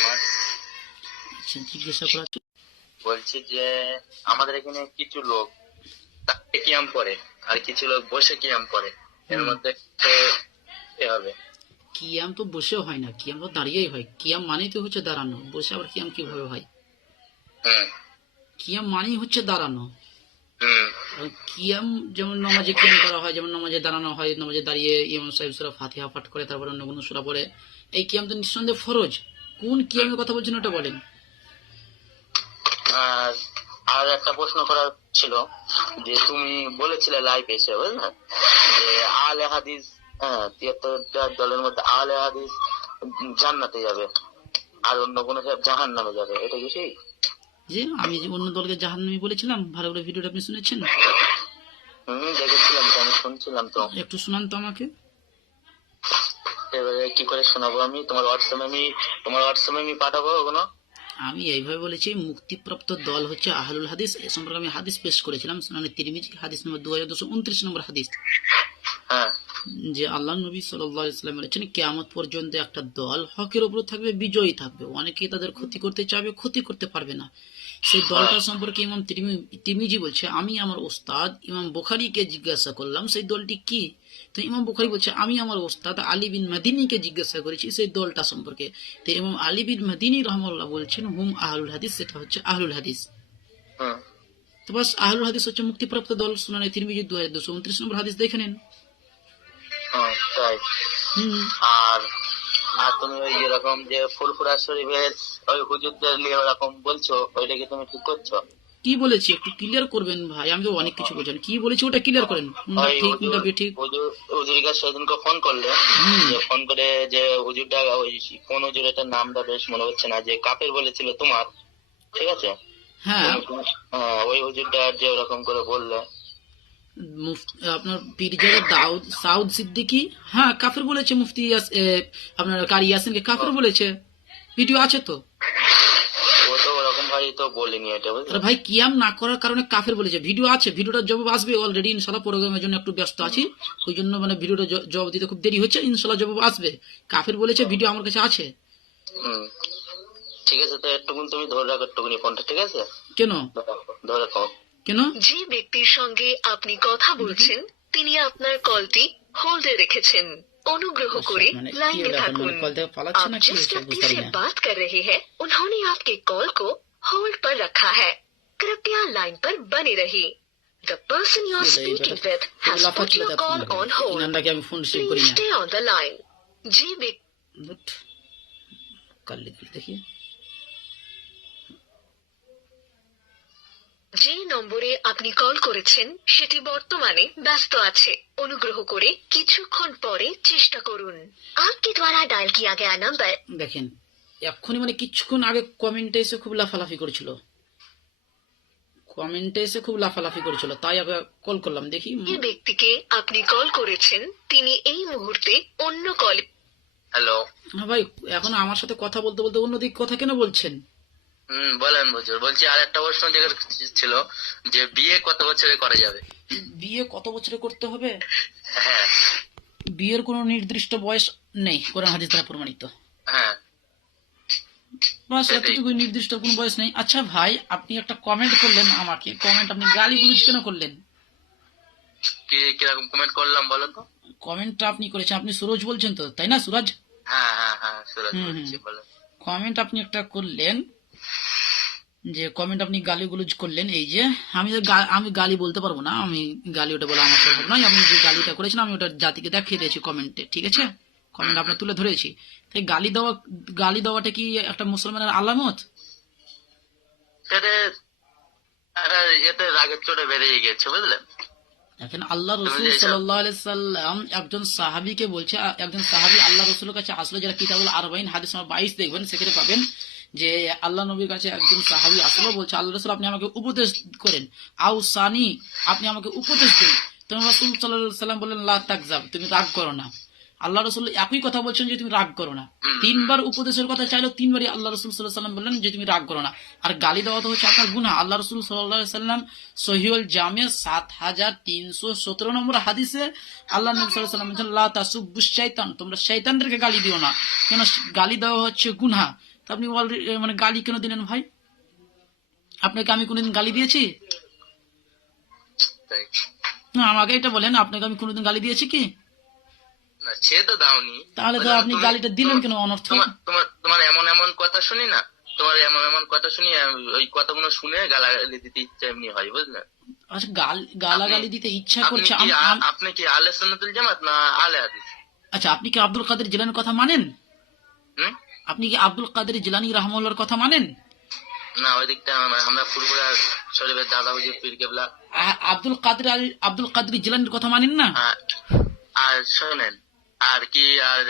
আমার। আচ্ছা, জিজ্ঞাসা করা। বলছি যে আমাদের এখানে কিছু লোক দাঁড়িয়ে কিয়াম করে আর কিছু লোক বসে কিয়াম করে, এর মধ্যে কি হবে? কিয়াম তো বসেও হয় না, কিয়াম তো দাঁড়িয়েই হয়। কিয়াম মানেই তো হচ্ছে দাঁড়ানো, বসে আবার কিয়াম কিভাবে হয়? হুম কিয়াম মানেই হচ্ছে দাঁড়ানো। হুম আর কিয়াম যেমন নামাজে কিয়াম করা হয়, যেমন নামাজে দাঁড়ানো হয়, নামাজে দাঁড়িয়ে ইমাম সাহেব সূরা ফাতিহা পাঠ করে তারপর অন্য কোনো সূরা পড়ে, এই কিয়াম তো নিঃসন্দেহে ফরজ। কোন কিয়ামের কথা বলছেন ওটা বলেন। আর আর একটা প্রশ্ন করার ছিল, যে তুমি বলেছিলে লাইভ এসে, বুঝলে, যে আহলে হাদিস, 73টা দলের মধ্যে আহলে হাদিস জান্নাতে যাবে আর অন্য কোনো সব জাহান্নামে যাবে, এটা কি ঠিক? যে আমি যে অন্য দলকে জাহান্নামী বলেছিলাম, ভালো করে ভিডিওটা আপনি শুনেছেন? দেখেছিলাম তো, আমি শুনছিলাম তো। একটু শোনান তো আমাকে। এবারে কি করে শোনাবো? আমি তোমার হোয়াটসঅ্যাপে আমি পাঠাবো ওগুলো। আমি এইভাবে বলেছি, মুক্তিপ্রাপ্ত দল হচ্ছে আহলুল হাদিস। এ সম্পর্কে আমি হাদিস পেশ করেছিলাম, সুনানে তিরমিজি হাদিস নম্বর 2229 নম্বর হাদিস, হ্যাঁ যে আল্লাহ নবী সাল্লাল্লাহু আলাইহি ওয়াসাল্লাম বলেছেন, কিয়ামত পর্যন্ত একটা দল হকের উপর থাকবে, বিজয়ী থাকবে। অনেকেই তাদের ক্ষতি করতে চাইবে, ক্ষতি করতে পারবে না। সেই দলটার সম্পর্কে ইমাম তিরমিজি বলছে, আমি আমার ওস্তাদ ইমাম বুখারীকে জিজ্ঞাসা করলাম সেই দলটি কি। তো ইমাম বুখারী বলছে, আমি আমার ওস্তাদ আলী বিন মাদিনীকে জিজ্ঞাসা করেছি সেই দলটা সম্পর্কে। তো ইমাম আলী বিন মাদিনী রাহমাহুল্লাহ বলছেন, হুম আহলুল হাদিস, সেটা হচ্ছে আহলুল হাদিস। তো বাস, আহলুল হাদিস হচ্ছে মুক্তিপ্রাপ্ত দল। সুনানে তিরমিজি 2229 নম্বর হাদিস দেখে নেন। তাই। হুম। আর আর তুমি ওই যেরকম যে ফুরফুরা শরীফের ওই হুজুরদের নিয়ে ওরকম বলছো, ওইটা কি তুমি ঠিক করছো? কি বলেছি একটু ক্লিয়ার করবেন ভাই, আমি তো অনেক কিছু বলছেন, কি বলেছি ওটা ক্লিয়ার করেন, কোনটা ওই ঠিক কোনটা বেঠিক। হুজুরিকা সেদিনকে ফোন করলে, যে ফোন করে যে হুজুরটা, ওই কোন হুজুর, এটার নামটা বেশ মনে হচ্ছে না, যে কাফের বলেছিল তোমার, ঠিক আছে? হ্যাঁ, ওই হুজুরটা যে ওরকম করে বললে, আপনার পীরজাদা দাউদ সাউদ সিদ্দিকী, হ্যাঁ কাফের বলেছে। মুফতি আপনার কারি ইয়াসিনকে কাফের বলেছে, ভিডিও আছে তো। ও তো ওরকম ভাই তো বলিনি এটা, আরে বুঝলে। ভাই, কিয়াম না করার কারণে কাফের বলেছে, ভিডিও আছে। ভিডিওটার জবাব আসবে অলরেডি ইনশাল্লাহ। প্রোগ্রামের জন্য একটু ব্যস্ত আছি, ওই জন্য মানে ভিডিওটা জবাব দিতে খুব দেরি হচ্ছে। ইনশাল্লাহ জবাব আসবে। কাফের বলেছে, ভিডিও আমার কাছে আছে। ঠিক আছে, তো একটুকুন তুমি ধরে রাখো, একটুকুনি ফোনটা, ঠিক আছে? কেন? ধরে রাখো। কেন? যে ব্যক্তির সঙ্গে আপনি কথা বলছেন তিনি আপনার কলটি হোল্ডে রেখেছেন। অনুগ্রহ করে মানে কি লাইনে ওটা এখন, থাকুন। মানে কল থেকে পালাচ্ছে आप না কি जिस হচ্ছে व्यक्ति বুঝতে পারি से না। बात कर रहे हैं उन्होंने आपके कॉल को होल्ड पर रखा है। कृपया लाइन पर बने रहिए। The person you are speaking with has put your call on hold. ইনানটাকে আমি ফোন রিসিভ করি Please না। stay on the line. যে ব্যক্তি ধুৎ, কাল দেখি। যে নম্বরে আপনি কল করেছেন সেটি বর্তমানে ব্যস্ত আছে। অনুগ্রহ করে কিছুক্ষণ পরে চেষ্টা করুন। आपके द्वारा डायल किया गया नंबर। দেখেন, এক্ষুনি মানে কিছুক্ষণ আগে কমেন্টে এসে খুব লাফালাফি করেছিল, তাই আগে কল করলাম। দেখি যে ব্যক্তিকে আপনি কল করেছেন তিনি এই মুহূর্তে অন্য কলে। হ্যালো। হ্যাঁ ভাই, এখন আমার সাথে কথা বলতে বলতে অন্যদিকে কথা কেন বলছেন? বলেন হুজুর। বলছি আর একটা প্রশ্ন যেটা ছিল, যে বিয়ে কত বছরে করা যাবে? বিয়ে কত বছরে করতে হবে? হ্যাঁ বিয়ের কোনো নির্দিষ্ট বয়স নেই, কোরআন হাদিস দ্বারা প্রমাণিত। হ্যাঁ। বাস এতটুকু, নির্দিষ্ট কোনো বয়স নেই। আচ্ছা ভাই, আপনি একটা কমেন্ট করলেন আমাকে, কমেন্ট আপনি গালিগুলোজ কেন করলেন? কিরকম কমেন্ট করলাম বলো তো? কমেন্টটা আপনি করেছেন, আপনি সুরজ বলছেন তো, তাই না? সুরাজ। হ্যাঁ হ্যাঁ হ্যাঁ, সুরাজ বলছি, বলো। কমেন্ট আপনি একটা করলেন, যে কমেন্ট আপনি গালিগুলোজ করলেন। এই যে আমি গালি বলতে পারবো না, আমি গালি ওটা বলা আমার সম্ভব নয়। আপনি যে গালিটা করেছেন আমি ওটা জাতিকে দেখিয়ে দিয়েছি কমেন্টে, ঠিক আছে? কমেন্ট আপনার তুলে ধরেছি। তাই গালি দেওয়াটা কি একটা মুসলমানের আলামত? এতে রাগের চোটে বেরিয়ে গেছে, বুঝলেন। এখন আল্লাহ রসুল সাল্লাল্লাহু আলাইহি সাল্লাম একজন সাহাবীকে বলছে, একজন সাহাবী আল্লাহ রসুলের কাছে আসলো, যারা কিতাবুল আরবাইন হাদিস নম্বর 22 দেখবেন, সেখানে পাবেন যে আল্লাহ নবীর কাছে একজন সাহাবী আসলো, বলছে, আল্লাহ রসুল আপনি আমাকে উপদেশ করেন, আও সানি আপনি আমাকে উপদেশ দিন। তখন রাসূল সাল্লাল্লাহু আলাইহি সাল্লাম বললেন, লা তাকজাব, তুমি রাগ করো না। আল্লাহ রসুল একই কথা বলছেন যে তুমি রাগ করো না। তিনবার উপদেশের কথা চাইলো, তিনবারই আল্লাহ রসুল সাল্লাল্লাহু আলাইহি সাল্লাম বললেন যে তুমি রাগ করো না। আর গালি দেওয়া তো হচ্ছে আপনার গুনাহ। আল্লাহ রসুল সাল্লাল্লাহু আলাইহি সাল্লাম সহিহুল জামে 7317 নম্বর হাদিসে আল্লাহ নবী সাল্লাল্লাহু আলাইহি সাল্লাম বলেছেন, লা তাসুব্বুশ শাইতান, তোমরা শয়তানদেরকে গালি দিও না, কেন গালি দেওয়া হচ্ছে গুনাহ। তো আপনি অলরেডি মানে গালি কেন দিলেন ভাই? আপনাকে আমি কোনোদিন গালি দিয়েছি? তাই না, আমাকে এটা বলেন, আপনাকে আমি কোনোদিন গালি দিয়েছি কি? না, সে তো দাওনি। তাহলে তো বুঝলে, আপনি তুমি- গালিটা দিলেন কেন তোমার অনর্থক? তোমার তোমার তোমার এমন এমন কথা শুনি না, তোমার এমন এমন কথা শুনি, ওই কথাগুলো শুনে গালাগালি দিতে ইচ্ছা এমনি হয়, বুঝলেন? আচ্ছা, গালাগালি দিতে ইচ্ছা আপনি করছে? কি আপনি কি আলে সুন্নাতুল জামাত না আলে হাদিস? আচ্ছা, আপনি কি আব্দুল কাদের জিলানির কথা মানেন? হুম? আপনি কি আব্দুল কাদের জিলানি রাহমাহুল্লাহর কথা মানেন? না, ওই দিকটা আমরা ফুরফুরা শরীফের দাদা হুজুর পীর কেবলা আব্দুল কাদের জিলানির কথা মানেন না? আর আর শোনেন, আর কি আর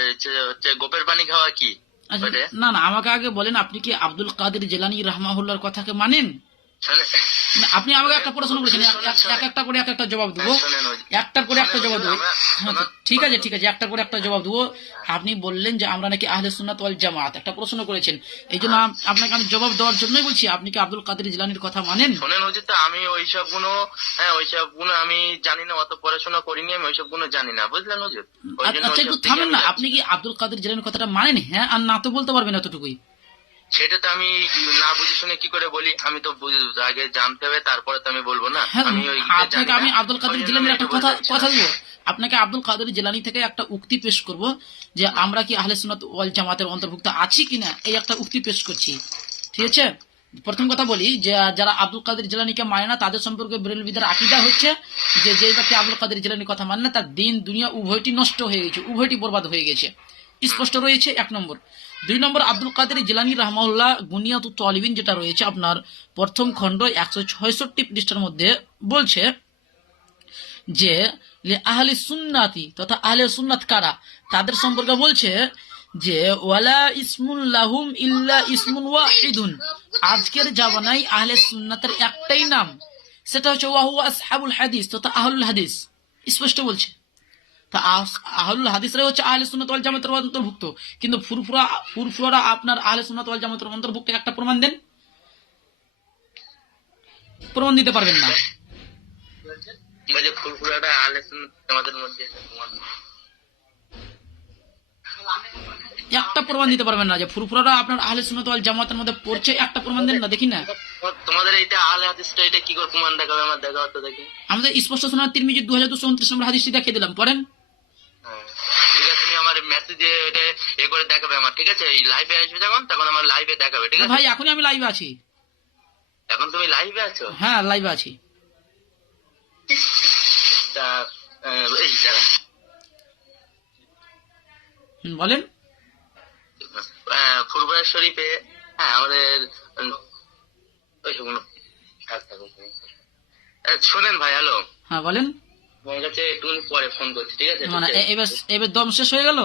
হচ্ছে গোপের পানি খাওয়া কি আচ্ছা, ওইটা? না না, আমাকে আগে বলেন, আপনি কি আব্দুল কাদের জিলানি রাহমাহুল্লাহর কথাকে মানেন? শোনেন, না, আপনি আমাকে একটা প্রশ্ন করেছেন, এক একটা করে এক একটা জবাব দেবো, শোনেন, একটার করে একটা জবাব দেবো। হ্যাঁ, তো ঠিক আছে, শোনেন, ঠিক আছে, একটা করে একটা জবাব দেবো। আপনি বললেন যে আমরা নাকি আহলে সুন্নাত ওয়াল জামাত, একটা প্রশ্ন করেছেন, এই জন্য আপনাকে আমি জবাব দেওয়ার জন্যই বলছি, আপনি কি আব্দুল কাদের জিলানির কথা মানেন? শোনেন হুজুর, তো আমি ওইসব গুলো, হ্যাঁ ওইসব গুলো আমি জানি না, অত পড়াশোনা করিনি, আমি ওইসব গুলো জানি না, বুঝলেন হুজুর? ওই জন্য আচ্ছা, একটু ওইসব দিকে থামেন আমি না, যাচ্ছি আপনি কি না। আব্দুল কাদের জিলানির কথাটা মানেন? হ্যাঁ আর না তো বলতে পারবেন এতটুকুই। সেটা তো আমি না বুঝে শুনে কি করে বলি? আমি তো আগে জানতে হবে, তারপরে তো আমি বলবো না। হ্যাঁ, আমি ওই আপনাকে আমি আব্দুল কাদের জিলানির একটা কথা দেবো। আপনাকে আব্দুল কাদের জিলানি থেকে একটা উক্তি পেশ করব, যে আমরা কি আহলে সুন্নাত ওয়াল জামাতের অন্তর্ভুক্ত আছি কিনা, এই একটা উক্তি পেশ করছি, ঠিক আছে? প্রথম কথা বলি যে যারা আব্দুল কাদের জিলানিকে মানে না, তাদের সম্পর্কে বেরেলভিদের আকীদা হচ্ছে যে যে ব্যক্তি আব্দুল কাদের জিলানির কথা মানে না, তার দিন দুনিয়া উভয়টি নষ্ট হয়ে গেছে, উভয়টি বরবাদ হয়ে গেছে, স্পষ্ট রয়েছে, 1 নম্বর। 2 নম্বর, আব্দুল কাদের জিলানী রাহমাহুল্লাহ বুনিয়াতুত তালিবিন যেটা রয়েছে আপনার প্রথম খণ্ড 166 পৃষ্ঠার মধ্যে বলছে যে আহলে সুন্নাতি তথা আহলে সুন্নাত কারা, তাদের সম্পর্কে বলছে যে ওয়ালা ইসমুন লাহুম ইল্লা ইসমুন ওয়াহিদুন, আজকের জামানায় আহলে সুন্নাতের একটাই নাম, সেটা হচ্ছে ওয়াহু আসহাবুল হাদিস তথা আহলুল হাদিস, স্পষ্ট বলছে। তা আহলুল হাদিসরা হচ্ছে আহলে সুন্নাত ওয়াল জামাতের অন্তর্ভুক্ত, কিন্তু ফুরফুরা আপনার আহলে সুন্নাত ওয়াল জামাতের অন্তর্ভুক্ত একটা প্রমাণ দেন, প্রমাণ দিতে পারবেন না। যে ফুরফুরাটা আলে সুন্নাত আমাদের মধ্যে একটা প্রমাণ দিতে পারবেন না যে ফুরফুরারা আপনার আহলে সুন্নাত ওয়াল জামাতের মধ্যে পড়ছে, একটা প্রমাণ দেন না, দেখি না। তোমাদের এইটা আলে হাদিসটা এটা কি করে প্রমাণ দেখাবে? আমার দেখাও তো দেখি। আমাদের স্পষ্ট শোনা তিরমিজি 2229 নম্বর হাদিসটি দেখিয়ে দিলাম, পড়েন। হ্যাঁ, ঠিক আছে, তুমি আমার মেসেজে এটা এ করে দেখাবে আমার, ঠিক আছে? এই লাইভে আসবে যখন, তখন আমার লাইভে দেখাবে, ঠিক আছে? ভাই এখনই আমি লাইভে আছি। এখন তুমি লাইভে আছো? হ্যাঁ, লাইভে আছি। তা এই দাঁড়া, বলেন। ফুরফুরা শরীফে, হ্যাঁ আমাদের ওই শুনুন, শোনেন ভাই, হ্যালো, হ্যাঁ বলেন। আমার কাছে একটু পরে ফোন করছি, ঠিক আছে? মানে এবার দম শেষ হয়ে গেল?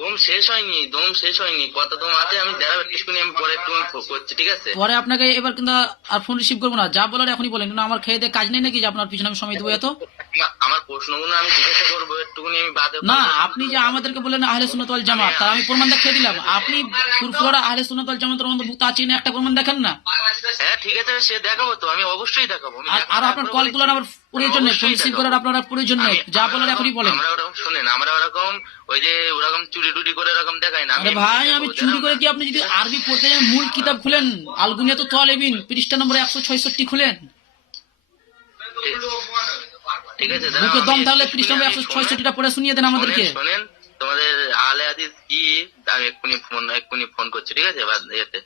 দম শেষ হয়নি, কত দম আছে আমি দাঁড়াবে কিছুক্ষণ, আমি পরে একটু করছি, ঠিক আছে? পরে আপনাকে এবার কিন্তু আর ফোন রিসিভ করবো না, যা বলার এখনই বলেন, কিন্তু আমার খেয়ে দিয়ে কাজ নেই নাকি যে আপনার পিছনে আমি সময় দেবো এত? আমার প্রশ্নগুলো আমি জিজ্ঞাসা করবো একটুখানি, আমি বাদে না, আপনি যে আমাদেরকে বললেন আহলে সুন্নাত ওয়াল জামাত, তার আমি প্রমাণ দেখিয়ে দিলাম, আপনি ফুরফুরা আহলে সুন্নাত ওয়াল জামাতের অন্তর্ভুক্ত আছেন না, একটা প্রমাণ দেখেন না। হ্যাঁ ঠিক আছে, সে দেখাবো তো, আমি অবশ্যই দেখাবো। আর আপনার কল তোলার আমার প্রয়োজন নেই, ফোন রিসিভ করার আপনার আর প্রয়োজন নেই, যা বলার এখনই বলেন। আমরা ওরকম শোনেন, আমরা ওরকম ওই যে ওরকম চুরি টুরি করে ওরকম দেখাই না। আরে ভাই, আমি চুরি করে কি? আপনি যদি আরবি পড়তে যান, মূল কিতাব খুলেন, আল বুনিয়াতুত তালিবিন পৃষ্ঠা নম্বর 166 খুলেন, ঠিক আছে, বুকে দম থাকলে পৃষ্ঠা নম্বর 166টা পড়ে শুনিয়ে দেন আমাদেরকে। শোনেন, তোমাদের আলে হাদিস কি, আমি এক্ষুনি ফোন করছি, ঠিক আছে? এতে,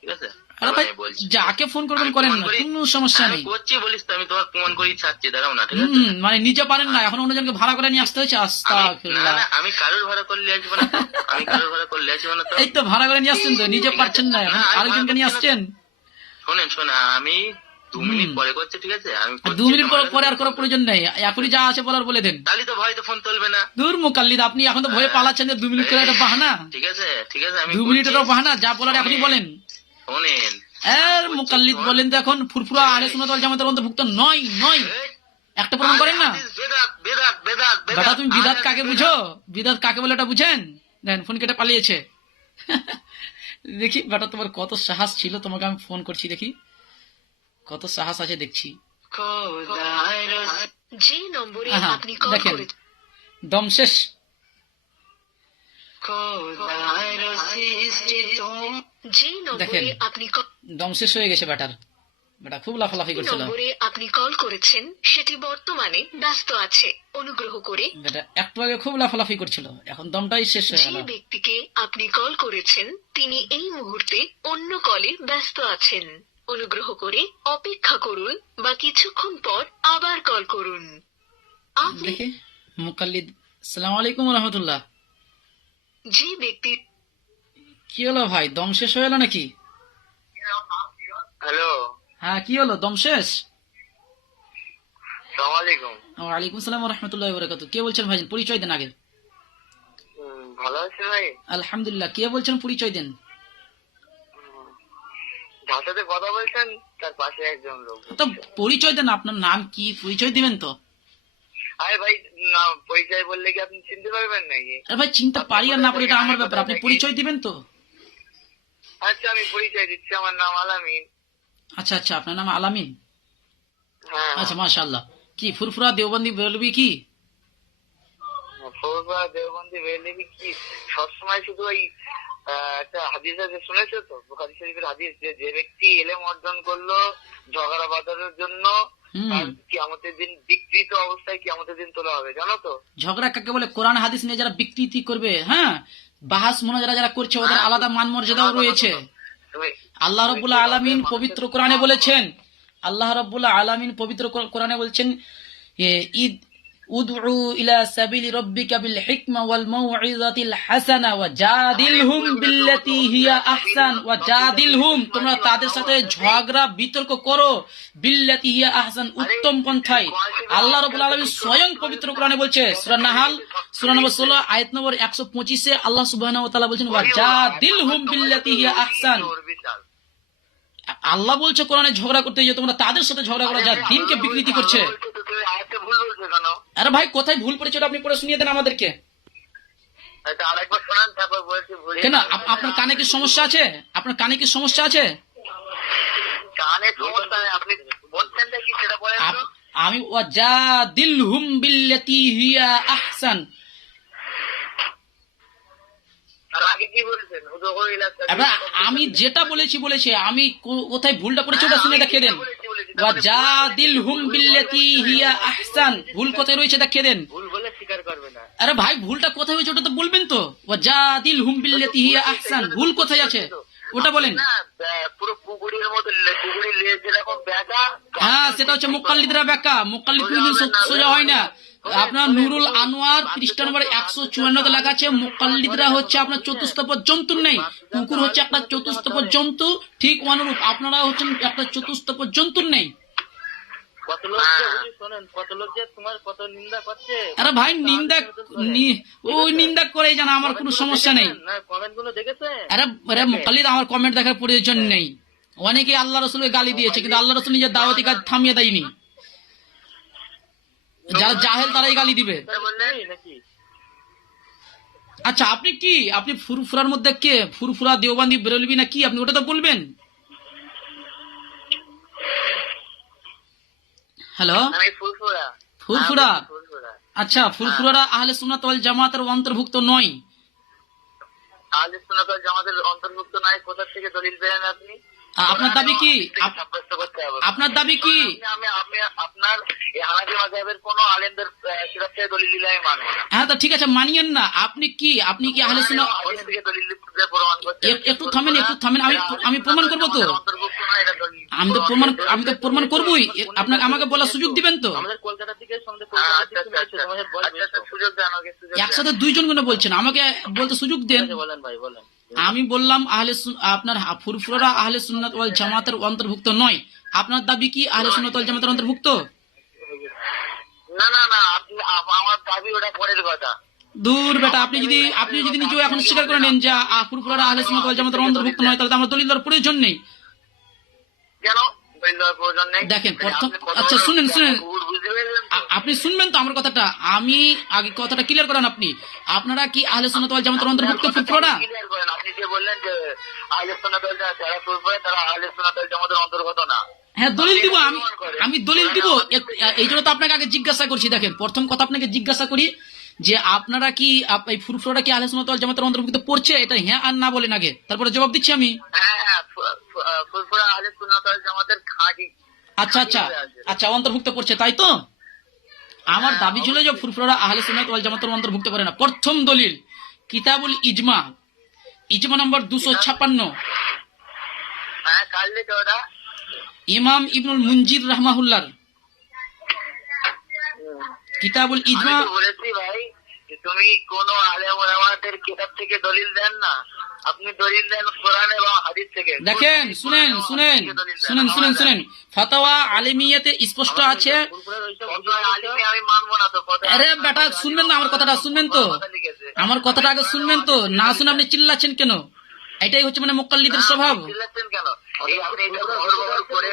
ঠিক আছে? আরে ভাই, যাকে ফোন করবেন করেন না, কোনো সমস্যা নেই। করছি বলিস তো, আমি তোমার প্রমাণ করেই ছাড়ছি, দাঁড়াও না, ঠিক আছে? মানে নিজে পারেন না, এখন অন্যজনকে ভাড়া করে নিয়ে আসতে হচ্ছে? না আস্তাগফিরুল্লাহ। না, আমি কারোর ভাড়া করলে আসবো না, আমি কারোর ভাড়া করলে আসবো না তো। এই তো ভাড়া করে নিয়ে আসছেন, তো নিজে পারছেন না, এখন আরেকজনকে নিয়ে আসছেন। শোনেন, আমি 2 মিনিট পরে করছি, ঠিক আছে? আমি 2 মিনিট পরে আর করার প্রয়োজন নেই, এখনই যা আছে বলার বলে দেন। তাহলে তো ভয় তো ফোন তুলবে না। দূর মুকাল্লিদ, আপনি এখন তো ভয়ে পালাচ্ছেন যে 2 মিনিট করে একটা বাহানা। ঠিক আছে, আমি 2 মিনিটেরও বাহানা, যা বলার এখনই বলেন। শোনেন, এর মুকাল্লিদ বলেন তো, এখন ফুরফুরা আহলে সুন্নাত ওয়াল জামাতের অন্তর্ভুক্ত নয়, একটা প্রমাণ করেন না। বেটা, তুমি বিদাত কাকে বুঝো? বিদাত কাকে বলে এটা বুঝেন? দেন, ফোন কেটে পালিয়েছে। দেখি বেটা, তোমার কত সাহস ছিল, তোমাকে আমি ফোন করছি, দেখি কত সাহস আছে দেখছি। যে নম্বরে আপনি কল দেখেন, করেছেন দম শেষ। যে নম্বরে আপনি দম শেষ হয়ে গেছে বেটা খুব লাফালাফি করছিল। নম্বরে আপনি কল করেছেন সেটি বর্তমানে ব্যস্ত আছে, অনুগ্রহ করে বেটা একটু আগে খুব লাফালাফি করছিল, এখন দমটাই শেষ হয়ে যে গেল। ব্যক্তিকে আপনি কল করেছেন তিনি এই মুহূর্তে অন্য কলে ব্যস্ত আছেন, অনুগ্রহ করে অপেক্ষা করুন বা কিছুক্ষণ পর আবার কল করুন। আপনি দেখি মুকাল্লিদ, আসসালামু আলাইকুম রহমতুল্লাহ। যে ব্যক্তি কি হলো ভাই, দম শেষ হয়ে গেল নাকি? হ্যালো, হ্যাঁ কি হলো, দম শেষ? সালাম আলাইকুম। ওয়ালাইকুম সালাম রহমতুল্লাহ বরকাত। কে বলছেন ভাই, পরিচয় দেন আগে। ভালো আছেন ভাই? আলহামদুলিল্লাহ। কে বলছেন, পরিচয় দেন। যার সাথে কথা বলছেন তার পাশে একজন লোক। তো পরিচয় দেন, আপনার নাম কি, পরিচয় দিবেন তো। আরে ভাই, না পরিচয় বললে কি আপনি চিনতে পারবেন নাকি? আরে ভাই চিনতে পারি আর না পারি এটা আমার ব্যাপার, আপনি পরিচয় দিবেন তো। আচ্ছা আমি পরিচয় দিচ্ছি, আমার নাম আলামিন। আচ্ছা আচ্ছা, আপনার নাম আলামিন। হ্যাঁ, আচ্ছা মাশাআল্লাহ। কি ফুরফুরা দেওবন্দি বেরলবি কি? ফুরফুরা দেওবন্দি বেরলবি কি সবসময় শুধু ওই একটা হাদিস আছে, শুনেছো তো? বুখারী শরীফের হাদিস, যে ব্যক্তি ইলম অর্জন করলো ঝগড়া বাঁধানোর জন্য, আর কিয়ামতের দিন বিকৃত অবস্থায় কিয়ামতের দিন তোলা হবে, জানো তো? ঝগড়া কাকে বলে? কোরআন হাদিস নিয়ে যারা বিকৃতি করবে, হ্যাঁ, বাহাস মোনাজারা যারা করছে, ওদের আলাদা মান মর্যাদাও রয়েছে। আল্লাহ রাব্বুল আলামিন পবিত্র কোরআনে বলেছেন, আল্লাহ রাব্বুল আলামিন পবিত্র কোরআনে বলছেন, ঈদ উদউ ইলা সাবিলি রাব্বিকা বিল হিকমা ওয়াল মাউইযাতিল হাসানা ওয়া জাদিলহুম বিল্লাতী হিয়া আহসান ওয়া জাদিলহুম, তোমরা তাদের সাথে ঝগড়া বিতর্ক করো বিল্লাতী হিয়া আহসান, উত্তম পন্থায়। আল্লাহ রাব্বুল আলামিন স্বয়ং পবিত্র কোরআনে বলছে, সূরা নাহাল সূরা নম্বর 16 আয়াত নম্বর 125 আল্লাহ সুবহানাহু ওয়া তাআলা বলছেন ওয়া জাদিলহুম বিল্লাতী হিয়া আহসান। আল্লাহ বলছে কোরআনে ঝগড়া করতে যে তোমরা তাদের সাথে ঝগড়া করো যা দ্বীনকে বিকৃতি করছে। আরে ভাই কোথায় ভুল পড়েছে ওটা আপনি পড়ে শুনিয়ে দেন আমাদেরকে। কেন আপনার কানে কি সমস্যা আছে? আপনার কানে কি সমস্যা আছে? আমি ওয়াজাদিলহুম বিল্লাতী হিয়া আহসান, আমি যেটা বলেছি আমি কোথায় ভুলটা করেছি ওটা শুনে দেখিয়ে দেন। ওয়াজাদিলহুম বিল্লাতী হিয়া আহসান, ভুল কোথায় রয়েছে দেখিয়ে দেন। ভুল বলে স্বীকার করবে না। আরে ভাই ভুলটা কোথায় হয়েছে ওটা তো বলবেন তো। ওয়াজাদিলহুম বিল্লাতী হিয়া আহসান, ভুল কোথায় আছে ওটা বলেন। পুরো পুকুরের মতো, পুকুরের লেজ যেরকম ব্যাকা, হ্যাঁ সেটা হচ্ছে মুকাল্লিদরা ব্যাকা, মুকাল্লিদ কোনদিন সোজা হয় না। আপনার নুরুল আনোয়ার পৃষ্ঠা নম্বর 154 লেখা আছে, মুকাল্লিদরা হচ্ছে আপনার চতুষ্পদ জন্তুর নেই। কুকুর হচ্ছে একটা চতুষ্পদ জন্তু, ঠিক অনুরূপ আপনারা হচ্ছেন একটা চতুষ্পদ জন্তুর নেই। কত লোক শোনেন, কত লোক যে তোমার কত নিন্দা করছে। আরে ভাই নিন্দা ওই নিন্দা করেই জানা, আমার কোনো সমস্যা নেই। কমেন্ট গুলো দেখেছেন? আরে মুকাল্লিদ আমার কমেন্ট দেখার প্রয়োজন নেই। অনেকে আল্লাহ রাসূলকে গালি দিয়েছে, কিন্তু আল্লাহ রাসূল নিজের দাওয়াতি কাজ থামিয়ে দেয়নি। যারা জাহেল তারাই গালি দিবে। আচ্ছা আপনি কি, আপনি ফুরফুরার মধ্যে কে, ফুরফুরা দেওবন্দি বেরলবি না কি, আপনি ওটা তো বলবেন। হ্যালো, ফুরফুরা। আচ্ছা ফুরফুরারা আহলে সুন্নাত ওয়াল জামাতের অন্তর্ভুক্ত নয়। আহলে সুন্নাত ওয়াল জামাতের অন্তর্ভুক্ত নয়, কোথা থেকে দলিল পেলেন আপনি? আপনার দাবি কি? আপনার দাবি কি? আমি আপনার হানাফি মাযহাবের কোনো আলেমদের কিতাব থেকে দলিল দিলে আমি মানব না। হ্যাঁ তো ঠিক আছে, মানিয়েন না। আপনি কি আহলে সুন্নাত? একটু থামেন, আমি প্রমাণ করবো তো। আমি তো প্রমাণ করবোই, আপনাকে আমাকে বলার সুযোগ দিবেন তো। একসাথে দুইজন কেন বলছেন, আমাকে বলতে সুযোগ দেন। আমি বললাম আপনার ফুরফুরা আহলে সুন্নাত ওয়াল জামাতের অন্তর্ভুক্ত নয়। আপনার দাবি কি আহলে সুন্নাত ওয়াল জামাতের অন্তর্ভুক্ত? না না না, আমার দাবি ওটা পরের কথা। দূর বেটা, আপনি যদি নিজেও এখন স্বীকার করে নেন যে ফুরফুরা আহলে সুন্নাত ওয়াল জামাতের অন্তর্ভুক্ত নয়, তাহলে তো আমার দলিল দেওয়ার প্রয়োজন নেই। কেন দলিল দেওয়ার প্রয়োজন নেই? দেখেন প্রথম, আচ্ছা শুনেন, আপনি শুনবেন তো আমার কথাটা। আমি আগে কথাটা ক্লিয়ার করেন। আপনারা কি আহলে সুন্নাত ওয়াল জামাতের অন্তর্ভুক্ত ফুরফুরা? আপনি যে বললেন যে আহলে সুন্নাত ওয়াল জামাত যারা ফুরফুরা তারা আহলে সুন্নাত ওয়াল জামাতের অন্তর্গত না। হ্যাঁ দলিল দিব, আমি দলিল দিব। এই জন্য তো আপনাকে আগে জিজ্ঞাসা করছি। দেখেন প্রথম কথা আপনাকে জিজ্ঞাসা করি যে আপনারা কি এই ফুরফুরাটা কি আহলে সুন্নাত ওয়াল জামাতের অন্তর্ভুক্ত পড়ছে, এটা হ্যাঁ আর না বলেন আগে, তারপরে জবাব দিচ্ছি আমি। হ্যাঁ হ্যাঁ, ফুরফুরা আহলে সুন্নাত ওয়াল জামাতের খাঁটি। আচ্ছা আচ্ছা আচ্ছা, অন্তর্ভুক্ত পড়ছে তাই তো? আমার দাবি ছিল যে ফুরফুরা আহলে সুন্নাত ওয়াল জামাতের অন্তর্ভুক্ত করে না। প্রথম দলিল কিতাবুল ইজমা, ইজমা নম্বর 256, হ্যাঁ, কাল লিখে ওটা। ইমাম ইবনুল মুনজির রাহমাহুল্লাহ কিতাবুল আমি ইজমা। তো বলেছি ভাই যে তুমি কোন আলেম ওলামাদের কিতাব থেকে দলিল দেন না, আপনি দলিল দেন কোরআন এবং হাদিস থেকে। দেখেন, শুনেন শুনেন শুনেন শুনেন শুনেন, ফাতাওয়া আলিমিয়াতে স্পষ্ট আছে। আমি মানবো না তো। আরে বেটা, শুনবেন না আমার কথাটা? শুনবেন তো, আমার কথাটা আগে শুনবেন তো। না শুনে আপনি চিল্লাচ্ছেন কেন? এটাই হচ্ছে মানে মুকাল্লিদের স্বভাব। কেন এই আপনি এটা গড়বড় করে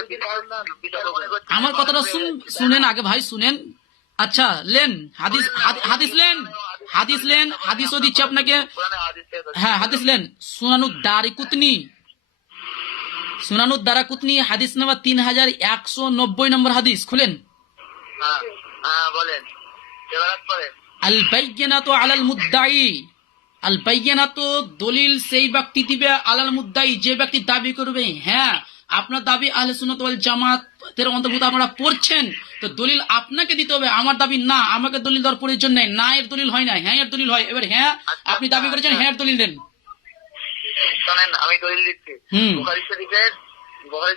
আমার কথাটা শুনেন আগে ভাই, শুনেন। আচ্ছা লেন হাদিস, হাদিস লেন, হাদিস লেন, হাদিসও দিচ্ছে আপনাকে। কোরআনে হাদিস থেকে। হ্যাঁ হাদিস লেন, সুনানুদ দারিকুতনি, সুনানুদ দারাকুতনি হাদিস নাম্বার 3190 নম্বর হাদিস খুলেন। হ্যাঁ হ্যাঁ, বলেন এবার পরে। আল বাইয়িনাতু আলাল মুদ্দাই, আল বাইয়িনাতু দলিল সেই ব্যক্তি দিবে, আলাল মুদ্দাই যে ব্যক্তি দাবি করবে হ্যাঁ আপনার দাবি আহলে সুন্নাত ওয়াল জামাতের অন্তর্ভুক্ত আপনারা পড়ছেন, তো দলিল আপনাকে দিতে হবে। আমার দাবি না, আমাকে দলিল দেওয়ার প্রয়োজন নেই। না এর দলিল হয় না, হ্যাঁ এর দলিল হয়। এবার হ্যাঁ আপনি দাবি করেছেন, হ্যাঁ এর দলিল দেন। শোনেন, আমি দলিল দিচ্ছি। হুম। বুখারী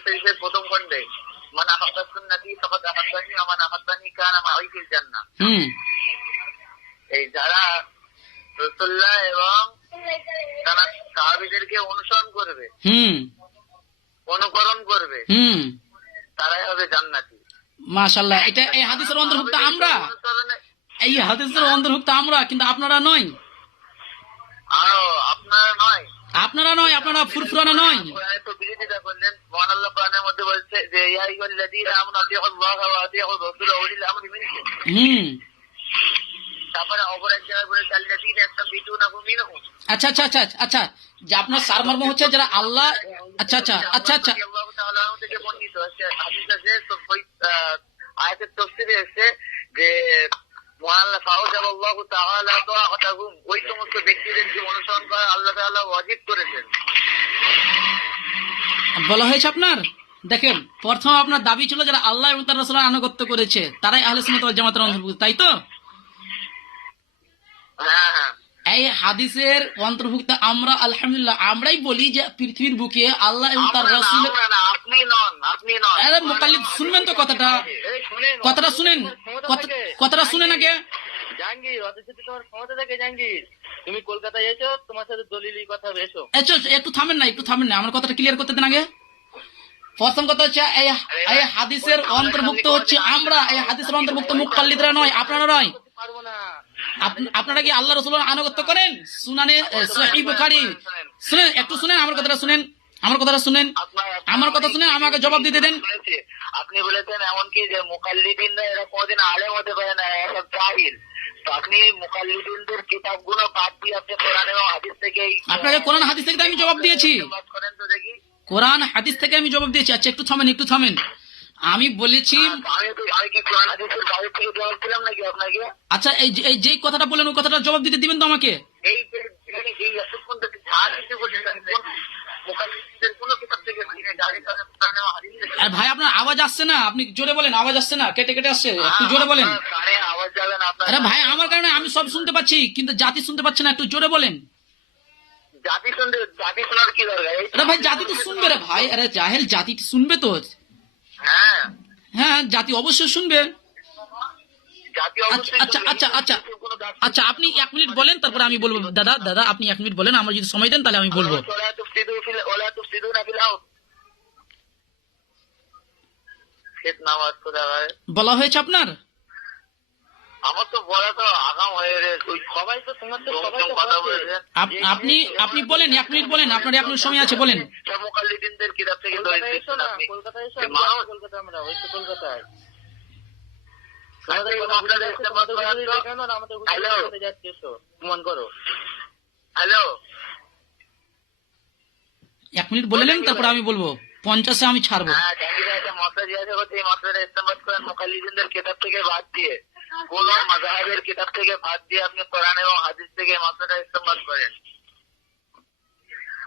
শরীফের প্রথম খণ্ডে মান আহাব্বা সুন্নতি ফাকাদ আহাব্বানি ওয়া মান আহাব্বানি কানা মা'i ফিল জান্নাহ। হুম এই যারা রাসূলুল্লাহ এবং তার সাহাবীদেরকে অনুসরণ করবে, হুম অনুকরণ করবে, হুম তারাই হবে জান্নাতি। মাশাআল্লাহ, এটা এই হাদিসের অন্তর্ভুক্ত আমরা, এই হাদিসের অন্তর্ভুক্ত আমরা, কিন্তু আপনারা নয়। আরো আপনারা নয়, আপনারা নয়, আপনারা ফুরফুরানা নয়। কোরআনে তো বিরোধিতা করলেন। মহান আল্লাহ কোরআনের মধ্যে বলছে যে ইয়া আইয়ুহাল্লাযীনা আমানু আতিউল্লাহ ওয়া আতিউর রাসূল ওয়া উলিল আমরি মিনকুম। হুম তারপরে অপর এক জায়গায় বলেছে আল্লাযীনা ইয়াস্তামবিতুনাহু মিনহুম। আচ্ছা আচ্ছা আচ্ছা আচ্ছা, যে আপনার সারমর্ম হচ্ছে যারা আল্লাহ। আচ্ছা আচ্ছা আচ্ছা আচ্ছা আল্লাহু তাআলা থেকে বর্ণিত আছে, হাদিস আছে, তো ওই আয়াতের তাফসীরে আছে যে মহান আল্লাহ ফাওজাবাল্লাহু তাআলা তাআতাহুম, ওই সমস্ত ব্যক্তিদেরকে অনুসরণ করা আল্লাহ তাআলা ওয়াজিব করেছেন। বলা হয়েছে আপনার। দেখেন, প্রথম আপনার দাবি ছিল যারা আল্লাহ এবং তার রাসূলের আনুগত্য করেছে তারাই আহলে সুন্নাত ওয়াল জামাতের অন্তর্ভুক্ত, তাই তো? হ্যাঁ হ্যাঁ, এই হাদিসের অন্তর্ভুক্ত আমরা আলহামদুলিল্লাহ আমরাই বলি যে পৃথিবীর বুকে আল্লাহ এবং তার আমরা না, রাসূল। আমরা না, আপনি নন, আপনি নন। আরে মুকাল্লিদ, শুনবেন তো কথাটা, এই শুনেন, কথাটা শুনেন, কথাটা শুনেন আগে। জাহাঙ্গীর, অথচ তোমার ক্ষমতা থাকে জাহাঙ্গীর, তুমি কলকাতায় এসো, তোমার সাথে দলিলি কথা হবে, এসো। একটু থামেন না, একটু থামেন না, আমার কথাটা ক্লিয়ার করতে দেন আগে। প্রথম কথা হচ্ছে এই হাদিসের অন্তর্ভুক্ত হচ্ছে আমরা, এই হাদিসের অন্তর্ভুক্ত মুকাল্লিদরা নয়, আপনারা নয়। পারবো না। আপনারা কি আল্লাহ রাসূলের আনুগত্য করেন? সুনানে সহিহ বুখারী, শুনেন, একটু শুনেন আমার কথাটা, শুনেন আমার কথাটা, শুনেন আমার কথা, শুনেন আমাকে জবাব দিতে দেন। আপনি বলেছেন এমনকি যে মুকাল্লিদিনরা এরা কোনোদিন আলেম হতে পারে না, এরা সব জাহিল। তো আপনি মুকাল্লিদিনদের কিতাবগুলো বাদ দিয়ে আপনি কোরআন এবং হাদিস থেকে আপনাকে কোরআন হাদিস থেকে আমি জবাব দিয়েছি, করেন তো দেখি। কোরআন হাদিস থেকে আমি জবাব দিয়েছি। আচ্ছা একটু থামেন, একটু থামেন। আমি বলেছি, আমি কি কোরআন হাদিসের বাইরে থেকে জবাব দিলাম নাকি আপনাকে? আচ্ছা এই যেই কথাটা বলেন ওই কথাটা জবাব দিতে দিবেন তো আমাকে। এই এই এতক্ষণ থেকে যা কিছু বলছেন মুকাল্লিদিনদের কোনো কিতাব থেকে ডাইরেক্ট কোরআন এবং হাদিস থেকে। আর ভাই আপনার আওয়াজ আসছে না, আপনি জোরে বলেন, আওয়াজ আসছে না, কেটে কেটে আসছে, একটু জোরে বলেন। কানে আওয়াজ যাবে না আপনার। আরে ভাই আমার কারণে আমি সব শুনতে পাচ্ছি, কিন্তু জাতি শুনতে পাচ্ছে না, একটু জোরে বলেন। জাতি শোনার কি দরকার? আরে ভাই জাতি তো শুনবে রে ভাই, আরে জাহেল জাতি শুনবে তো। হ্যাঁ, হ্যাঁ জাতি অবশ্যই শুনবে। জাতি আচ্ছা অবশ্যই আচ্ছা আচ্ছা আচ্ছা আচ্ছা, আপনি 1 মিনিট বলেন, তারপরে আমি বলবো। দাদা দাদা আপনি 1 মিনিট বলেন, আমার যদি সময় দেন তাহলে আমি বলবো। বলা হয়েছে আপনার। আমার তো বলা তো আগাম হয়ে গেছে, সবাই তো তোমার তো সবাই কথা বলেছে। আপনি আপনি বলেন, 1 মিনিট বলেন, আপনার 1 মিনিট সময় আছে, বলেন। মুকাল্লিদিনদের কিতাব থেকে দলিল দিচ্ছেন আপনি। কলকাতায় এসে কলকাতা আমরা ওইসব কলকাতায় আমাদের যাচ্ছি, এসো প্রমাণ করো। হ্যালো, 1 মিনিট বলে নেন, তারপরে আমি বলবো। 50-এ আমি ছাড়বো। হ্যাঁ, জাহাঙ্গীর একটা মশলা জিজ্ঞাসা করছে, এই মশলাটা ইস্তেমাল করেন মুকাল্লিদিনদের কিতাব থেকে বাদ দিয়ে। কোন মাযহাবের কিতাব থেকে বাদ দিয়ে আপনি কোরআন এবং হাদিস থেকে মাসলাটা ইস্তেমবাদ করেন?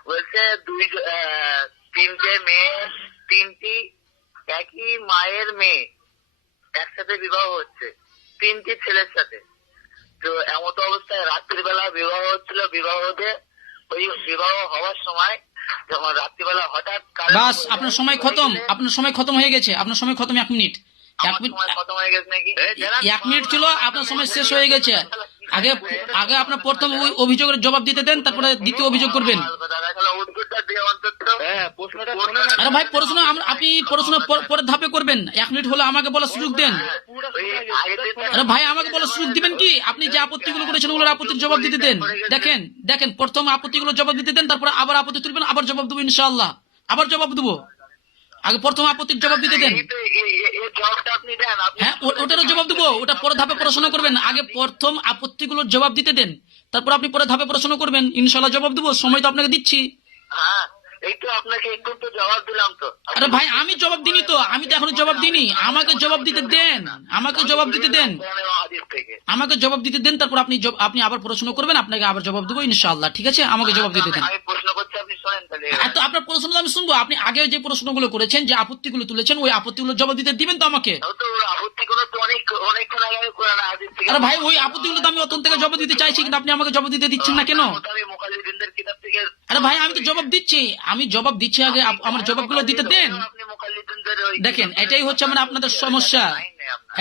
বলছে তিনটে মেয়ে, তিনটি একই মায়ের মেয়ে একসাথে বিবাহ হচ্ছে, তিনটি ছেলের সাথে। তো এমত অবস্থায় রাত্রিবেলা বিবাহ হচ্ছিল, বিবাহ হতে ওই বিবাহ হওয়ার সময় যখন রাত্রিবেলা হঠাৎ বাস আপনার সময় খতম, আপনার সময় খতম হয়ে গেছে, আপনার সময় খতম। 1 মিনিট, 1 মিনিট, সময় খতম হয়ে গেছে নাকি? 1 মিনিট ছিল, আপনার সময় শেষ হয়ে গেছে। আগে আগে আপনার প্রথম ওই অভিযোগের জবাব দিতে দেন, তারপরে দ্বিতীয় অভিযোগ করবেন। উত্তরটা দিয়ে অন্তত প্রশ্নটা আরে ভাই প্রশ্ন আপনি প্রশ্ন পরের ধাপে করবেন। 1 মিনিট হলো, আমাকে বলার সুযোগ দেন। আরে ভাই আমাকে বলার সুযোগ দিবেন কি? আপনি যে আপত্তিগুলো করেছেন ওগুলোর আপত্তির জবাব দিতে দেন। দেখেন দেখেন, প্রথম আপত্তিগুলো জবাব দিতে দেন, তারপরে আবার আপত্তি তুলবেন, আবার জবাব দেবো ইনশাআল্লাহ, আবার জবাব দেবো। আগে প্রথম আপত্তির জবাব দিতে দেন। জবাবটা আপনি দেন। হ্যাঁ ওটারও জবাব দেবো, ওটা পরে ধাপে পড়াশোনা করবেন। আগে প্রথম আপত্তিগুলোর জবাব দিতে দেন, তারপর আপনি পরে ধাপে পড়াশোনা করবেন, ইনশাআল্লাহ জবাব দেবো। সময় তো আপনাকে দিচ্ছি। হ্যাঁ এই তো আপনাকে একটু তো জবাব দিলাম তো। আরে ভাই আমি জবাব দিনি তো, আমি তো এখনো জবাব দিনি। আমাকে জবাব দিতে দেন, আমাকে জবাব দিতে দেন, আমাকে জবাব দিতে দেন। তারপর আপনি আবার প্রশ্ন করবেন, আপনাকে আবার জবাব দেবো ইনশাআল্লাহ। ঠিক আছে, আমাকে জবাব দিতে দেন। আমি প্রশ্ন করছি, আপনি শোনেন তাহলে। তো আপনার প্রশ্ন আমি শুনবো। আপনি আগে যে প্রশ্নগুলো করেছেন, যে আপত্তিগুলো তুলেছেন, ওই আপত্তিগুলো জবাব দিতে দিবেন তো আমাকে। তো আপত্তিগুলো তো অনেকক্ষণ আগে আমি কোরআন হাদিস থেকে। আরে ভাই ওই আপত্তিগুলো তো আমি অতন থেকে জবাব দিতে চাইছি, কিন্তু আপনি আমাকে জবাব দিতে দিচ্ছেন না কেন? আমি মুকাল্লিদিনদের কিতাব থেকে। আরে ভাই আমি তো জবাব দিচ্ছি, আমি জবাব দিচ্ছি, আগে আমার জবাবগুলো দিতে দেন। আপনি মুকাল্লিদিনদের ওই দেখেন এটাই হচ্ছে মানে আপনাদের সমস্যা,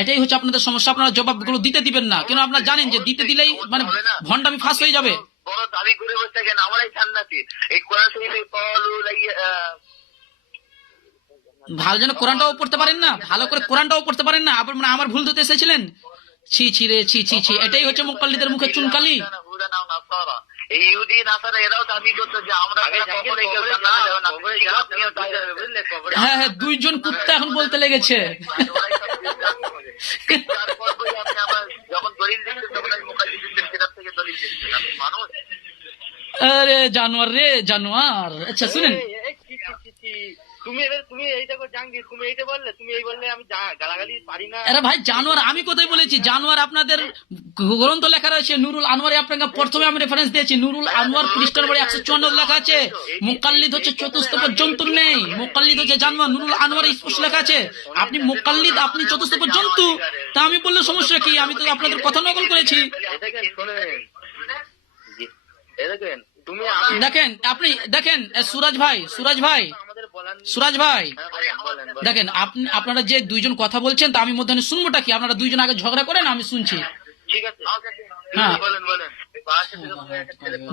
এটাই হচ্ছে আপনাদের সমস্যা। আপনারা জবাবগুলো দিতে দিবেন না কেন? আপনারা জানেন যে দিতে দিলেই মানে ভন্ডামি ফাঁস হয়ে যাবে। বড় দাবি করে বসে থাকেন আমরাই জান্নাতি। এই কোরআন শরীফে কওলু ভালো যেন কোরআনটাও পড়তে পারেন না, ভালো করে কোরআনটাও পড়তে পারেন না, আবার মানে আমার ভুল ধরতে এসেছিলেন। ছি ছি রে, ছি ছি ছি, এটাই হচ্ছে মুকাল্লিদের মুখে চুনকালি। এই ইহুদি নাসারা এরাও দাবি করতো যে আমরা কখনোই কেউ জান্নাতে যাব না, আপনিও তাই যাবে, বুঝলে? হ্যাঁ হ্যাঁ, 2 জন কুত্তা এখন বলতে লেগেছে। তারপর আপনি আবার যখন দলিল দিচ্ছেন তখন আমি মুকাল্লিদিনদের কিতাব থেকে দলিল দিচ্ছেন। আপনি মানুষ? আরে জানোয়ার রে জানোয়ার। আচ্ছা শুনেন, তুমি এইটা জাহাঙ্গীর, তুমি এইটা বললে, তুমি এই বললে আমি গালাগালি পারি না। আরে ভাই জানোয়ার আমি কোথায় বলেছি? জানোয়ার আপনাদের গ্রন্থ লেখা রয়েছে নুরুল আনোয়ারে, আপনাকে প্রথমে আমি রেফারেন্স দিয়েছি। নুরুল আনোয়ার পৃষ্ঠার নম্বর 154 লেখা আছে মুকাল্লিদ হচ্ছে চতুষ্পদ জন্তু নেই, মুকাল্লিদ হচ্ছে জানোয়ার। নুরুল আনোয়ারে স্পষ্ট লেখা আছে আপনি মুকাল্লিদ, আপনি চতুষ্পদ জন্তু। তা আমি বললে সমস্যা কি? আমি তো আপনাদের কথা নকল করেছি। দেখেন আপনি দেখেন সুরাজ ভাই, সুরাজ ভাই, সুরাজ ভাই, দেখেন আপনারা যে 2 জন কথা বলছেন, তা আমি মধ্যে শুনবোটা কি? আপনারা 2 জন আগে ঝগড়া করেন, আমি শুনছি। ঠিক আছে, হ্যাঁ বলেন বলেন।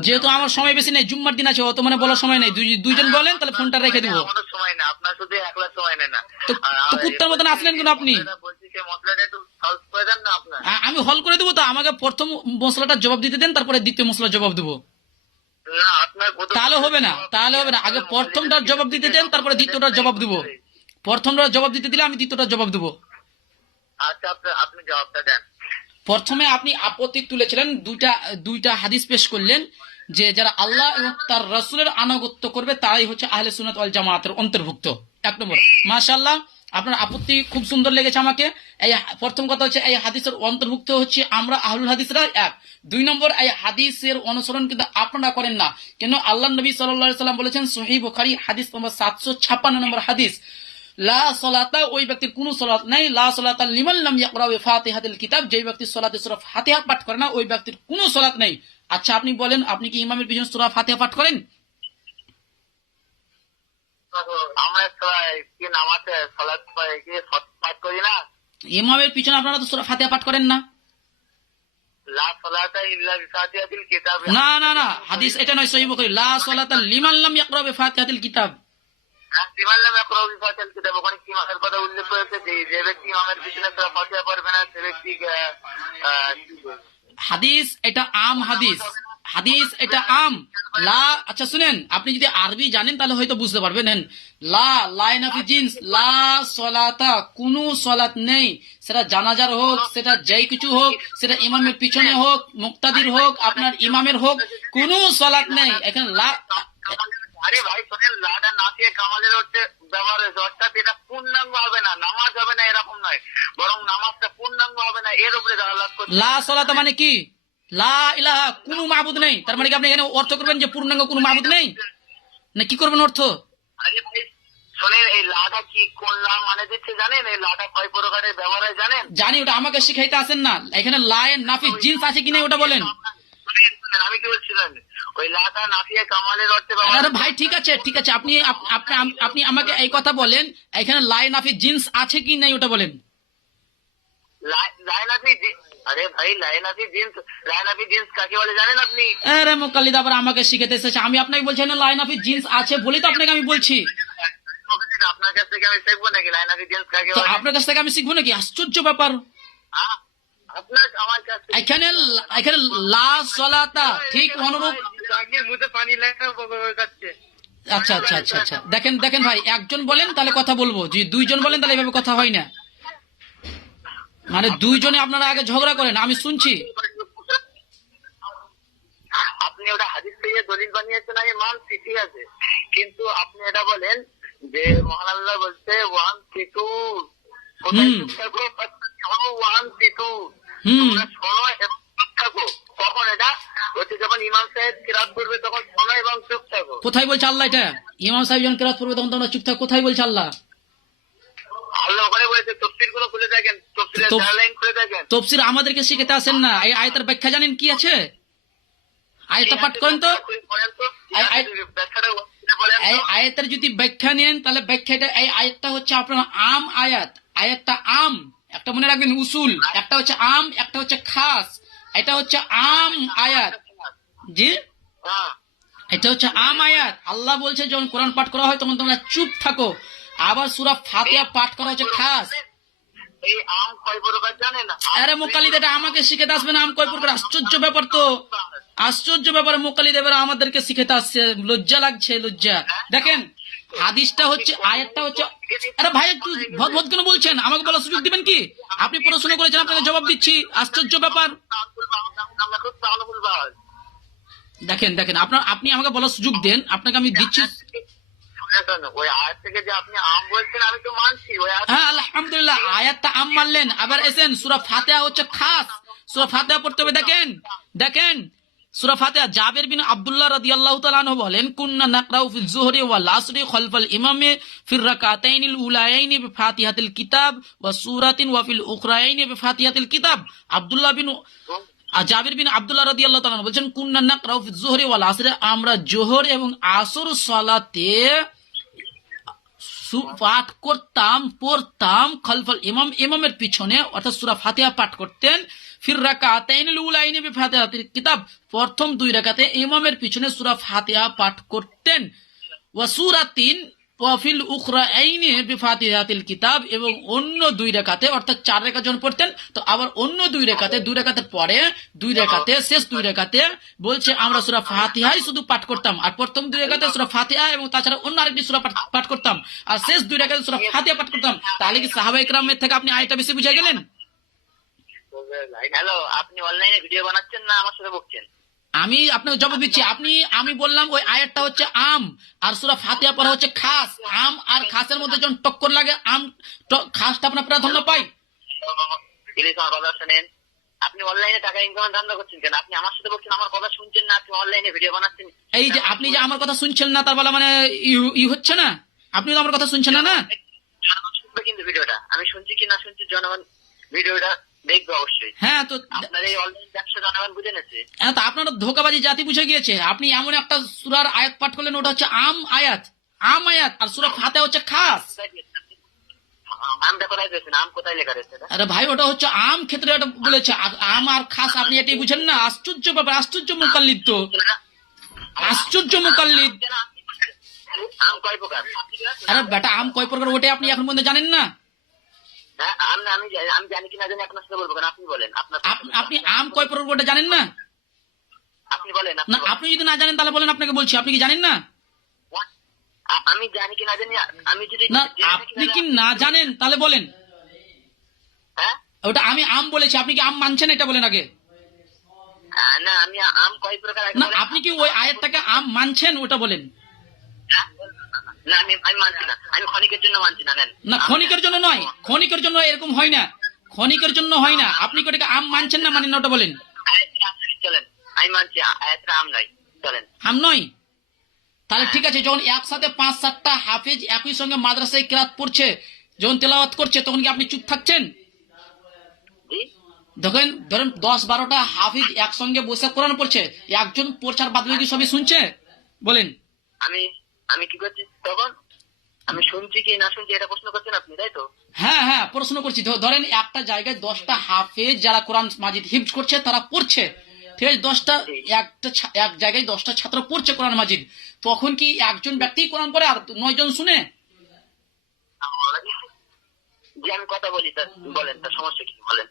যেহেতু আমার সময় বেশি নেই, জুম্মার দিন আছে, অত মানে বলার সময় নেই। 2 জন বলেন, তাহলে ফোনটা রেখে দিব। আমাদের সময় না, আপনার শুধু একলা সময় নেই না। তো কুত্তার মতন আসলেন কেন আপনি? বলছি যে মশলাটা একটু সলভ করে দেন না আপনার। আমি হল করে দেবো তো, আমাকে প্রথম মশলাটার জবাব দিতে দেন, তারপরে দ্বিতীয় মশলার জবাব দেবো। না আপনার তাহলে হবে না, তাহলে হবে না। আগে প্রথমটার জবাব দিতে দেন, তারপরে দ্বিতীয়টার জবাব দেবো। প্রথমটার জবাব দিতে দিলে আমি দ্বিতীয়টার জবাব দেবো। আচ্ছা আপনি জবাবটা দেন। প্রথমে আপনি আপত্তি তুলেছিলেন, দুইটা হাদিস পেশ করলেন যে যারা আল্লাহ এবং তার রাসূলের আনুগত্য করবে তারাই হচ্ছে আহলে সুন্নাত ওয়াল জামাতের অন্তর্ভুক্ত। 1 নম্বর, মাশাআল্লাহ আপনার আপত্তি খুব সুন্দর লেগেছে আমাকে। এই প্রথম কথা হচ্ছে এই হাদিসের অন্তর্ভুক্ত হচ্ছে আমরা আহলুল হাদিসরা। 1 2 নম্বর, এই হাদিসের অনুসরণ কিন্তু আপনারা করেন না কেন? আল্লাহ নবী সাল্লাল্লাহু আলাইহি সাল্লাম বলেছেন সহিহ বুখারী হাদিস নম্বর 756 নম্বর হাদিস, লা সালাতা, ওই ব্যক্তির কোনো সালাত নাই। লা সালাতা লিমান লাম ইয়াকরা বিফাতিহাতিল কিতাব, যে ব্যক্তি সালাতে সূরা ফাতিহা পাঠ করে না ওই ব্যক্তির কোনো সালাত নাই। আচ্ছা আপনি বলেন, আপনি কি ইমামের পিছনে সূরা ফাতিহা পাঠ করেন? আমরা কি নামাজে সালাত পাঠ করি না? ইমামের পিছনে আপনারা তো সূরা ফাতিহা পাঠ করেন না। লা সালাতা ইল্লা বিফাতিহাতিল কিতাব। না না না, হাদিস এটা নয়, সহিহ বুখারী লা সালাতা লিমান লাম ইয়াকরা বিফাতিহাতিল কিতাব। লিমান লাম ইয়াকরা বিফাতিহাতিল কিতাব, ওখানে কি ইমামের কথা উল্লেখ করেছে যে ব্যক্তি ইমামের পিছনে সূরা ফাতিহা পড়বে না সে ব্যক্তি হাদিস এটা আম হাদিস, হাদিস এটা আম। লা, আচ্ছা শুনেন, আপনি যদি আরবি জানেন তাহলে হয়তো বুঝতে পারবেন। লা লাইনাফি জিন্স, লা সলাতা, কোনো সলাত নেই। সেটা জানাজার হোক, সেটা যেই কিছু হোক, সেটা ইমামের পিছনে হোক, মুক্তাদির হোক, আপনার ইমামের হোক, কোনো সলাত নেই এখানে। লা, আরে ভাই শোনেন, লাটা না দিয়ে কামালের হচ্ছে ব্যবহার হয়েছে, অর্থাৎ এটা পূর্ণাঙ্গ হবে না, নামাজ হবে না এরকম নয়, বরং নামাজটা পূর্ণাঙ্গ হবে না এর উপরে লা সলাতা মানে কি? লা ইলাহা, কোনো মাবুদ নেই। তার মানে কি আপনি এখানে অর্থ করবেন যে পূর্ণাঙ্গ কোনো মাবুদ নেই, না কি করবেন অর্থ? আরে ভাই শোনেন, এই লাটা কি কোন লা মানে দিচ্ছে জানেন? এই লাটা কয় প্রকারের ব্যবহার হয় জানেন? জানি, ওটা আমাকে শিখাইতে আসেন না। এখানে লা এর নাফি জিন্স আছে কি না ওটা বলেন। শুনেন, আমি কি বলছিলাম, ওই লাটা নাফিয়ে কামালের অর্থে ব্যবহার আরে হয়। ভাই ঠিক আছে ঠিক আছে, আপনি আপনি আমাকে এই কথা বলেন, এখানে লাই নাফি জিন্স আছে কি নাই ওটা বলেন। লাইনাফি আরে ভাই লাইনাফি জিন্স কাকে বলে জানেন আপনি? আরে মোকাল্লিদ আবার আমাকে শিখাতে এসেছে। আমি আপনাকে বলছি না লাই নাফি জিন্স আছে বলেই তো আপনাকে আমি বলছি। আপনার কাছ থেকে আমি শিখবো নাকি লাইনাফি জিন্স কাকে তো বলে? আপনার কাছ থেকে আমি শিখবো নাকি? আশ্চর্য ব্যাপার। আপনার আমার কাছ থেকে এখানে এখানে লা সলাতা ঠিক অনুরূপ। মুখে পানি লাগাচ্ছে। আচ্ছা আচ্ছা আচ্ছা আচ্ছা, দেখেন দেখেন ভাই, একজন বলেন তাহলে কথা বলবো, যদি দুইজন বলেন তাহলে এভাবে কথা হয় না। মানে দুইজনে আপনারা আগে ঝগড়া করেন, আমি শুনছি। আপনি ওটা হাদিস থেকে দলিল বানিয়েছেন, আমি মানছি, ঠিক আছে, কিন্তু আপনি এটা বলেন যে মহান আল্লাহ বলছে ওয়ান সিটু, ওয়ান সিটু, তোমরা শোনো এবং চুপ থাকো। কখন এটা হচ্ছে? যখন ইমাম সাহেব কিরাত করবে তখন শোনো এবং চুপ থাকো। কোথায় বলছে আল্লাহ এটা? ইমাম সাহেব যখন কিরাত পড়বে তখন তোমরা চুপ থাকো, কোথায় বলছে আল্লাহ? আল্লাহ ওখানে বলেছে তফসির গুলো খুলে দেখেন, তফসিরের লাইন খুলে দেখেন। তাফসীর আমাদেরকে শিখাতে আসেন না। এই আয়াতের ব্যাখ্যা জানেন কি আছে? আয়াতটা পাঠ করেন তো। এই আয়াতের যদি ব্যাখ্যা নেন তাহলে ব্যাখ্যাটা, এই আয়াতটা হচ্ছে আপনার আম আয়াত। আয়াতটা আম, একটা মনে রাখবেন উসুল, একটা হচ্ছে আম, একটা হচ্ছে খাস। এটা হচ্ছে আম আয়াত। জি, এটা হচ্ছে আম আয়াত। আল্লাহ বলছে যখন কোরআন পাঠ করা হয় তখন তোমরা চুপ থাকো। আবার সূরা ফাতিহা পাঠ করা হচ্ছে খাস। এই আম কয় প্রকার জানেন? আরে মোকালিদ এটা আমাকে শিখাতে আসবে না আম কয় প্রকার? আশ্চর্য ব্যাপার তো, আশ্চর্য ব্যাপার। মোকালিদ এবার আমাদেরকে শিখাতে আসছে, লজ্জা লাগছে, লজ্জা। দেখেন হাদিসটা হচ্ছে, আয়াতটা হচ্ছে। আরে ভাই একটু ভদ কেন বলছেন? আমাকে বলার সুযোগ দিবেন কি? আপনি প্রশ্ন করেছেন, আপনাকে জবাব দিচ্ছি। আশ্চর্য ব্যাপার। দেখেন দেখেন, আপনি আমাকে বলার সুযোগ দেন, আপনাকে আমি দিচ্ছি। ওই আয়াত থেকে যে আপনি আম বলছেন আমি তো মানছি, ওই আয়াত হ্যাঁ আলহামদুলিল্লাহ, আয়াতটা আম মানলেন। আবার এসেন সূরা ফাতিহা হচ্ছে খাস। সূরা ফাতিহা পড়তে হবে। দেখেন দেখেন সূরা ফাতিহা, জাবের বিন আব্দুল্লাহ রাদিয়াল্লাহু তাআলা আনহু বলেন, কুননা নাকরাউ ফিল যুহরি ওয়াল আসরি খালফাল ইমামি ফির রাকাতাইনিল উলায়াইনি বিফাতিহাতিল কিতাব ওয়া সূরাতিন ওয়া ফিল উখরায়াইনি বিফাতিহাতিল কিতাব। আব্দুল্লাহ বিন জাবির বিন আব্দুল্লাহ রাদিয়াল্লাহু তাআলা বলছেন, কুননা নাকরাউ ফিল যুহরি ওয়াল আসরি, আমরা জোহর এবং আসর সালাতে পাঠ করতাম, পড়তাম খালফাল ইমাম, ইমামের পিছনে, অর্থাৎ সূরা ফাতিহা পাঠ করতেন। ফির রাকাতাইনিল উলাইনি বিফাতিহাতিল কিতাব, প্রথম দুই রাকাতে ইমামের পিছনে সূরা ফাতিহা পাঠ করতেন। ওয়া সূরাতিন ওয়া ফিল উখরাইনি বিফাতিহাতিল কিতাব, এবং অন্য দুই রাকাতে, অর্থাৎ চার রাকাত যখন পড়তেন তো আবার অন্য দুই রাকাতের পরে দুই রাকাতে, শেষ দুই রাকাতে বলছে আমরা সূরা ফাতিহাই শুধু পাঠ করতাম, আর প্রথম দুই রাকাতে সূরা ফাতিহা এবং তাছাড়া অন্য আরেকটি সূরা পাঠ করতাম, আর শেষ দুই রাকাতে সূরা ফাতিহা পাঠ করতাম। তাহলে কি সাহাবায়ে কেরামের থেকে আপনি আয়াতটা বেশি বুঝে গেলেন? হ্যালো, আপনি অনলাইনে ভিডিও বানাচ্ছেন না আমার সাথে বকছেন? আমি আপনাকে জবাব দিচ্ছি। আমি বললাম ওই আয়াতটা হচ্ছে আম আর সূরা ফাতিহা পড়া হচ্ছে খাস। আম আর খাসের মধ্যে যখন টক্কর লাগে, আম খাসটা আপনার প্রাধান্য পাই। প্লিজ আমার কথা শুনেন। আপনি অনলাইনে টাকা ইনকামের ধান্দা করছেন কেন? আপনি আমার সাথে বলছেন, আমার কথা শুনছেন না, আপনি অনলাইনে ভিডিও বানাচ্ছেন। এই যে আপনি যে আমার কথা শুনছেন না, তার বলা মানে ই হচ্ছে না, আপনি তো আমার কথা শুনছেন না। না জনগণ শুনবে কিন্তু ভিডিওটা, আমি শুনছি কি না শুনছি জনগণ ভিডিওটা দেখবে অবশ্যই। হ্যাঁ, তো আপনার এই অনলাইন ব্যবসা জনগণ বুঝে নেছে। হ্যাঁ, তো আপনারা ধোঁকাবাজি জাতি বুঝে গিয়েছে। আপনি এমন একটা সূরার আয়াত পাঠ করলেন, ওটা হচ্ছে আম আয়াত, আর সূরা ফাতিহা হচ্ছে খাস। আমটা কোথায় দিয়েছেন? আম কোথায় লেখা রয়েছে? আরে ভাই ওটা হচ্ছে আম ক্ষেত্রে এটা বলেছে, আম আর খাস আপনি এটাই বুঝেন না। আশ্চর্য ব্যাপার, আশ্চর্য মুকাল্লিদ তো, আশ্চর্য মুকাল্লিদ। আম কয় প্রকার? আরে বেটা আম কয় প্রকার ওটা আপনি এখন পর্যন্ত জানেন না? হ্যাঁ, আমি জানি কি না জানি আপনার সাথে বলবো কেন? আপনি বলেন। আপনি আম কয় প্রকার ওটা জানেন না? আপনি বলেন। না আপনি যদি না জানেন তাহলে বলেন, আপনাকে বলছি। আপনি কি জানেন না? আমি জানি কি না জানি, আমি যদি না আপনি কি না জানেন তাহলে বলেন। হ্যাঁ, ওটা আমি আম বলেছি, আপনি কি আম মানছেন এটা বলেন আগে। না আমি আম কয় প্রকার না আপনি কি ওই আয়াতটাকে আম মানছেন ওটা বলেন। না আমি মানছি না, আমি ক্ষণিকের জন্য মানছি না। না ক্ষণিকের জন্য নয়, ক্ষণিকের জন্য এরকম হয় না। ক্ষণিকের জন্য হয় না। আপনি কি ওটাকে আম মানছেন না মানেন না ওটা বলেন। আয়াতটা আম নাই, চলেন আমি মানছি আয়াতটা আম নাই, চলেন। আম নয়? তাহলে ঠিক আছে, যখন একসাথে 5-7টা হাফেজ একই সঙ্গে মাদ্রাসায় কিরাত পড়ছে, যখন তেলাওয়াত করছে, তখন কি আপনি চুপ থাকছেন? জি দেখেন, ধরেন 10-12টা হাফিজ একসঙ্গে বসে কোরআন পড়ছে, একজন পড়ছে আর বাদ বাকি সবই শুনছে, বলেন। আমি আমি কি করছি তখন? আমি শুনছি কি না শুনছি এটা প্রশ্ন করছেন আপনি, তাই তো? হ্যাঁ হ্যাঁ, প্রশ্ন করছি। ধরেন একটা জায়গায় 10টা হাফেজ যারা কোরআন মাজিদ হিফজ করছে তারা পড়ছে, ঠিক আছে, এক জায়গায় 10টা ছাত্র পড়ছে কোরআন মাজিদ, তখন কি একজন ব্যক্তি কোরআন পড়ে আর 9 জন শুনে? যে আমি কথা বলি তার বলেন, তার সমস্যা কি বলেন?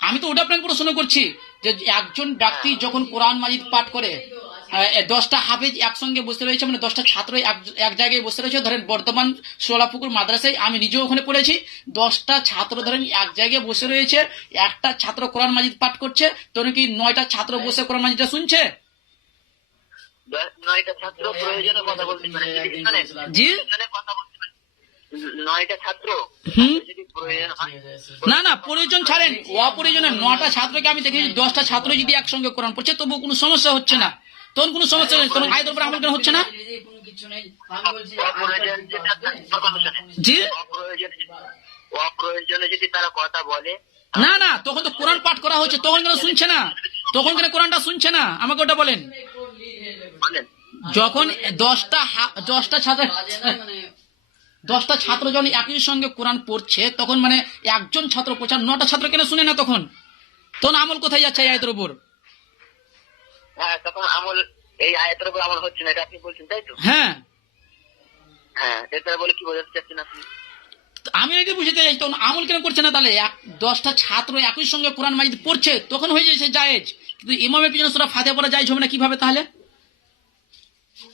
আমি তো ওটা আপনাকে প্রশ্ন করছি যে একজন ব্যক্তি যখন কোরআন মাজিদ পাঠ করে, 10টা হাফেজ একসঙ্গে বসে রয়েছে, মানে 10টা ছাত্র এক জায়গায় বসে রয়েছে। ধরেন বর্তমান সোলাপুকুর মাদ্রাসায় আমি নিজেও ওখানে পড়েছি, 10টা ছাত্র ধরেন এক জায়গায় বসে রয়েছে, একটা ছাত্র কোরআন মাজিদ পাঠ করছে, তখন কি 9টা ছাত্র বসে কোরআন মাজিদটা শুনছে? 9টা ছাত্র প্রয়োজনে কথা বলতে পারে, শোনেন, জি, প্রয়োজনে কথা বলতে পারে। 9টা ছাত্র হুম, যদি প্রয়োজন হয়, না না, প্রয়োজন ছাড়েন, অপ্রয়োজনে 9টা ছাত্রকে আমি দেখেছি, 10টা ছাত্র যদি একসঙ্গে কোরআন পড়ছে তবুও কোনো সমস্যা হচ্ছে না, তখন কোনো সমস্যা নেই, তখন আয়াতের উপর আমল কেন হচ্ছে না? অপ্রয়োজন যেটা কথা শোনেন, জি, অপ্রয়োজনে যদি তারা কথা বলে, না না, তখন তো কোরআন পাঠ করা হচ্ছে, তখন কেন শুনছে না? তখন কেন কোরআনটা শুনছে না? আমাকে ওটা বলেন। বলেন যখন 10টা ছাত্র 10টা ছাত্র যখন একই সঙ্গে কোরআন পড়ছে, তখন মানে একজন ছাত্র পড়ছে আর 9টা ছাত্র কেন শুনে না? তখন তখন আমল কোথায় যাচ্ছে এই আয়াতের উপর? হ্যাঁ, তখন আমল এই আয়াতের উপর আমল হচ্ছে না, এটা আপনি বলছেন, তাই তো? হ্যাঁ, হ্যাঁ, এটা বলে কি বোঝাতে চাচ্ছেন আপনি? আমি এটা বুঝতে চাইছি, তখন আমল কেন করছে না? তাহলে 10টা ছাত্র একই সঙ্গে কোরআন মাজিদ পড়ছে, তখন হয়ে যাচ্ছে জায়েজ, কিন্তু ইমামের পিছনে সূরা ফাতিহা পড়া জায়েজ হবে না কিভাবে তাহলে?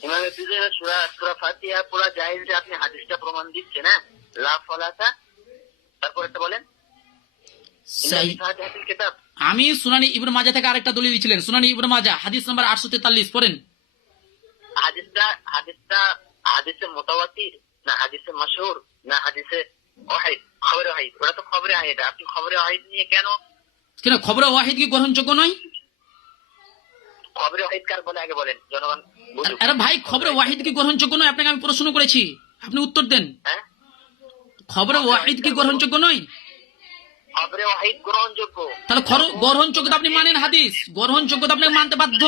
ইমামের পিছনে সূরা ফাতিহা পুরা জায়েজ, যে আপনি হাদিসটা প্রমাণ দিচ্ছেন। হ্যাঁ, লা ফলাতা, তারপর একটা বলেন ফাতিহাতুল কিতাব। আমি সুনানি ইবনে মাজাহ থেকে আরেকটা দলিল দিয়েছিলেন, সুনানি ইবনে মাজাহ হাদিস নাম্বার 843 পড়েন। হাদিসে মুতাওয়াতির না হাদিসে মাশহুর না হাদিসে ওয়াহিদ, খবরে ওয়াহিদ, ওটা তো খবরে ওয়াহিদ। আপনি খবরে ওয়াহিদ নিয়ে কেন? খবরে ওয়াহিদ কি গ্রহণযোগ্য নয়? খবরে ওয়াহিদ কার বলে আগে বলেন, জনগণ বুঝুক। আরে ভাই, খবরে ওয়াহিদ কি গ্রহণযোগ্য নয়? আপনাকে আমি প্রশ্ন করেছি, আপনি উত্তর দেন। হ্যাঁ, খবরে ওয়াহিদ কি গ্রহণযোগ্য নয়? খবরে ওয়াহিদ গ্রহণযোগ্য। তাহলে গ্রহণযোগ্যতা আপনি মানেন, হাদিস গ্রহণযোগ্যতা আপনাকে মানতে বাধ্য,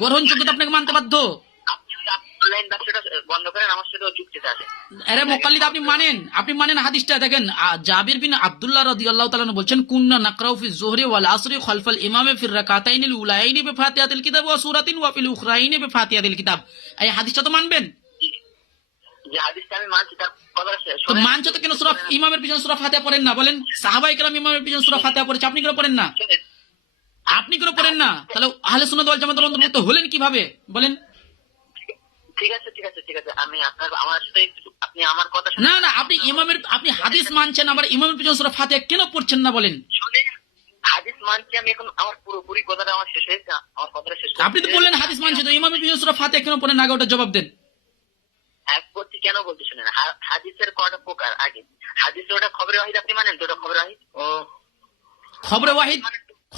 গ্রহণযোগ্যতা আপনাকে মানতে বাধ্য। আপনি অনলাইন ব্যবসাটা বন্ধ করেন, আমার সাথে যুক্তিতে আসেন। আরে মুকাল্লিদ, আপনি মানেন হাদিসটা। দেখেন, জাবির বিন আব্দুল্লাহ রাদিয়াল্লাহু তাআলা আনহু বলছেন, কুননা নাকরাউ ফি যুহরি ওয়াল আসরি খালফাল ইমামে ফি রাকাতাইনিল উলাইনি বিফাতিহাতিল কিতাব ওয়া সূরাতিন ওয়া ফিল উখরাইনি বিফাতিহাতিল কিতাব। এই হাদিসটা তো মানবেন? যে হাদিসটা আমি মানছি তার কথা তো মানছো তো কেন সূরা ইমামের পিছনে সূরা ফাতিহা পড়েন না? বলেন, সাহাবায়ে কেরাম ইমামের পিছনে সূরা ফাতিহা পড়েছে, আপনি কেন পড়েন না? আপনি কেন পড়েন না? তাহলে আহলে সুন্নাত ওয়াল জামাতের অন্তর্ভুক্ত হলেন কিভাবে বলেন? ঠিক আছে, আমি আমার সাথে আপনি আমার কথা না না, আপনি হাদিস মানছেন, আবার ইমামের পিছনে সূরা ফাতিহা কেন পড়ছেন না বলেন? শুনেন, হাদিস মানছি আমি, এখন আমার পুরোপুরি কথাটা আমার শেষ হয়েছে, আমার কথাটা শেষ আপনি তো বললেন হাদিস মানছেন, তো ইমামের পিছনে সূরা ফাতিহা কেন পড়েন? আগে ওটা জবাব দেন। এক করছি কেন বলতে শুনেন, হাদিসের কয়টা প্রকার আগে। হাদিসে ওটা খবরে ওয়াহিদ আপনি মানেন তো? ওটা খবরে ওয়াহিদ। ও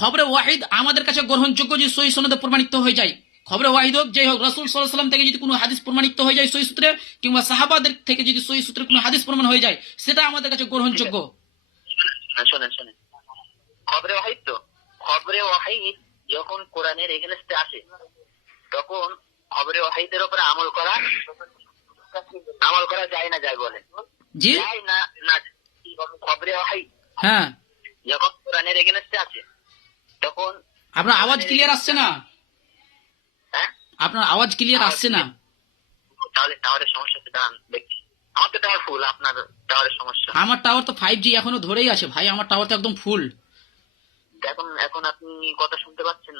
খবরে ওয়াহিদ আমাদের কাছে গ্রহণযোগ্য যে সহিহ সনদে প্রমাণিত হয়ে যায়। খবরে ওয়াহিদ হোক, যাই হোক, রাসূল সাল্লাল্লাহু আলাইহি ওয়াসাল্লাম থেকে যদি কোনো হাদিস প্রমাণিত হয়ে যায় সহিহ সূত্রে, কিংবা সাহাবাদের থেকে যদি সহিহ সূত্রে কোনো হাদিস প্রমাণ হয়ে যায়, সেটা আমাদের কাছে গ্রহণযোগ্য। শোনেন, খবরে ওয়াহিদ তো, খবরে ওয়াহিদ যখন কোরআনের এগেনস্টে আসে, তখন খবরে ওয়াহিদের উপরে আমল করা যায় না যায় বলেন? জি, যায় না না। খবরে ওয়াহিদ হ্যাঁ, যখন কোরআনের এগেনস্টে আসে, তখন আপনার আওয়াজ ক্লিয়ার আসছে না। হ্যাঁ, আপনার আওয়াজ ক্লিয়ার আসছে না। তাহলে টাওয়ারের সমস্যা হচ্ছে। দাঁড়ান দেখছি, আমার তো টাওয়ার ফুল, আপনার টাওয়ারের সমস্যা। আমার টাওয়ার তো 5G এখনো ধরেই আছে ভাই, আমার টাওয়ার তো একদম ফুল। এখন আপনি কথা শুনতে পাচ্ছেন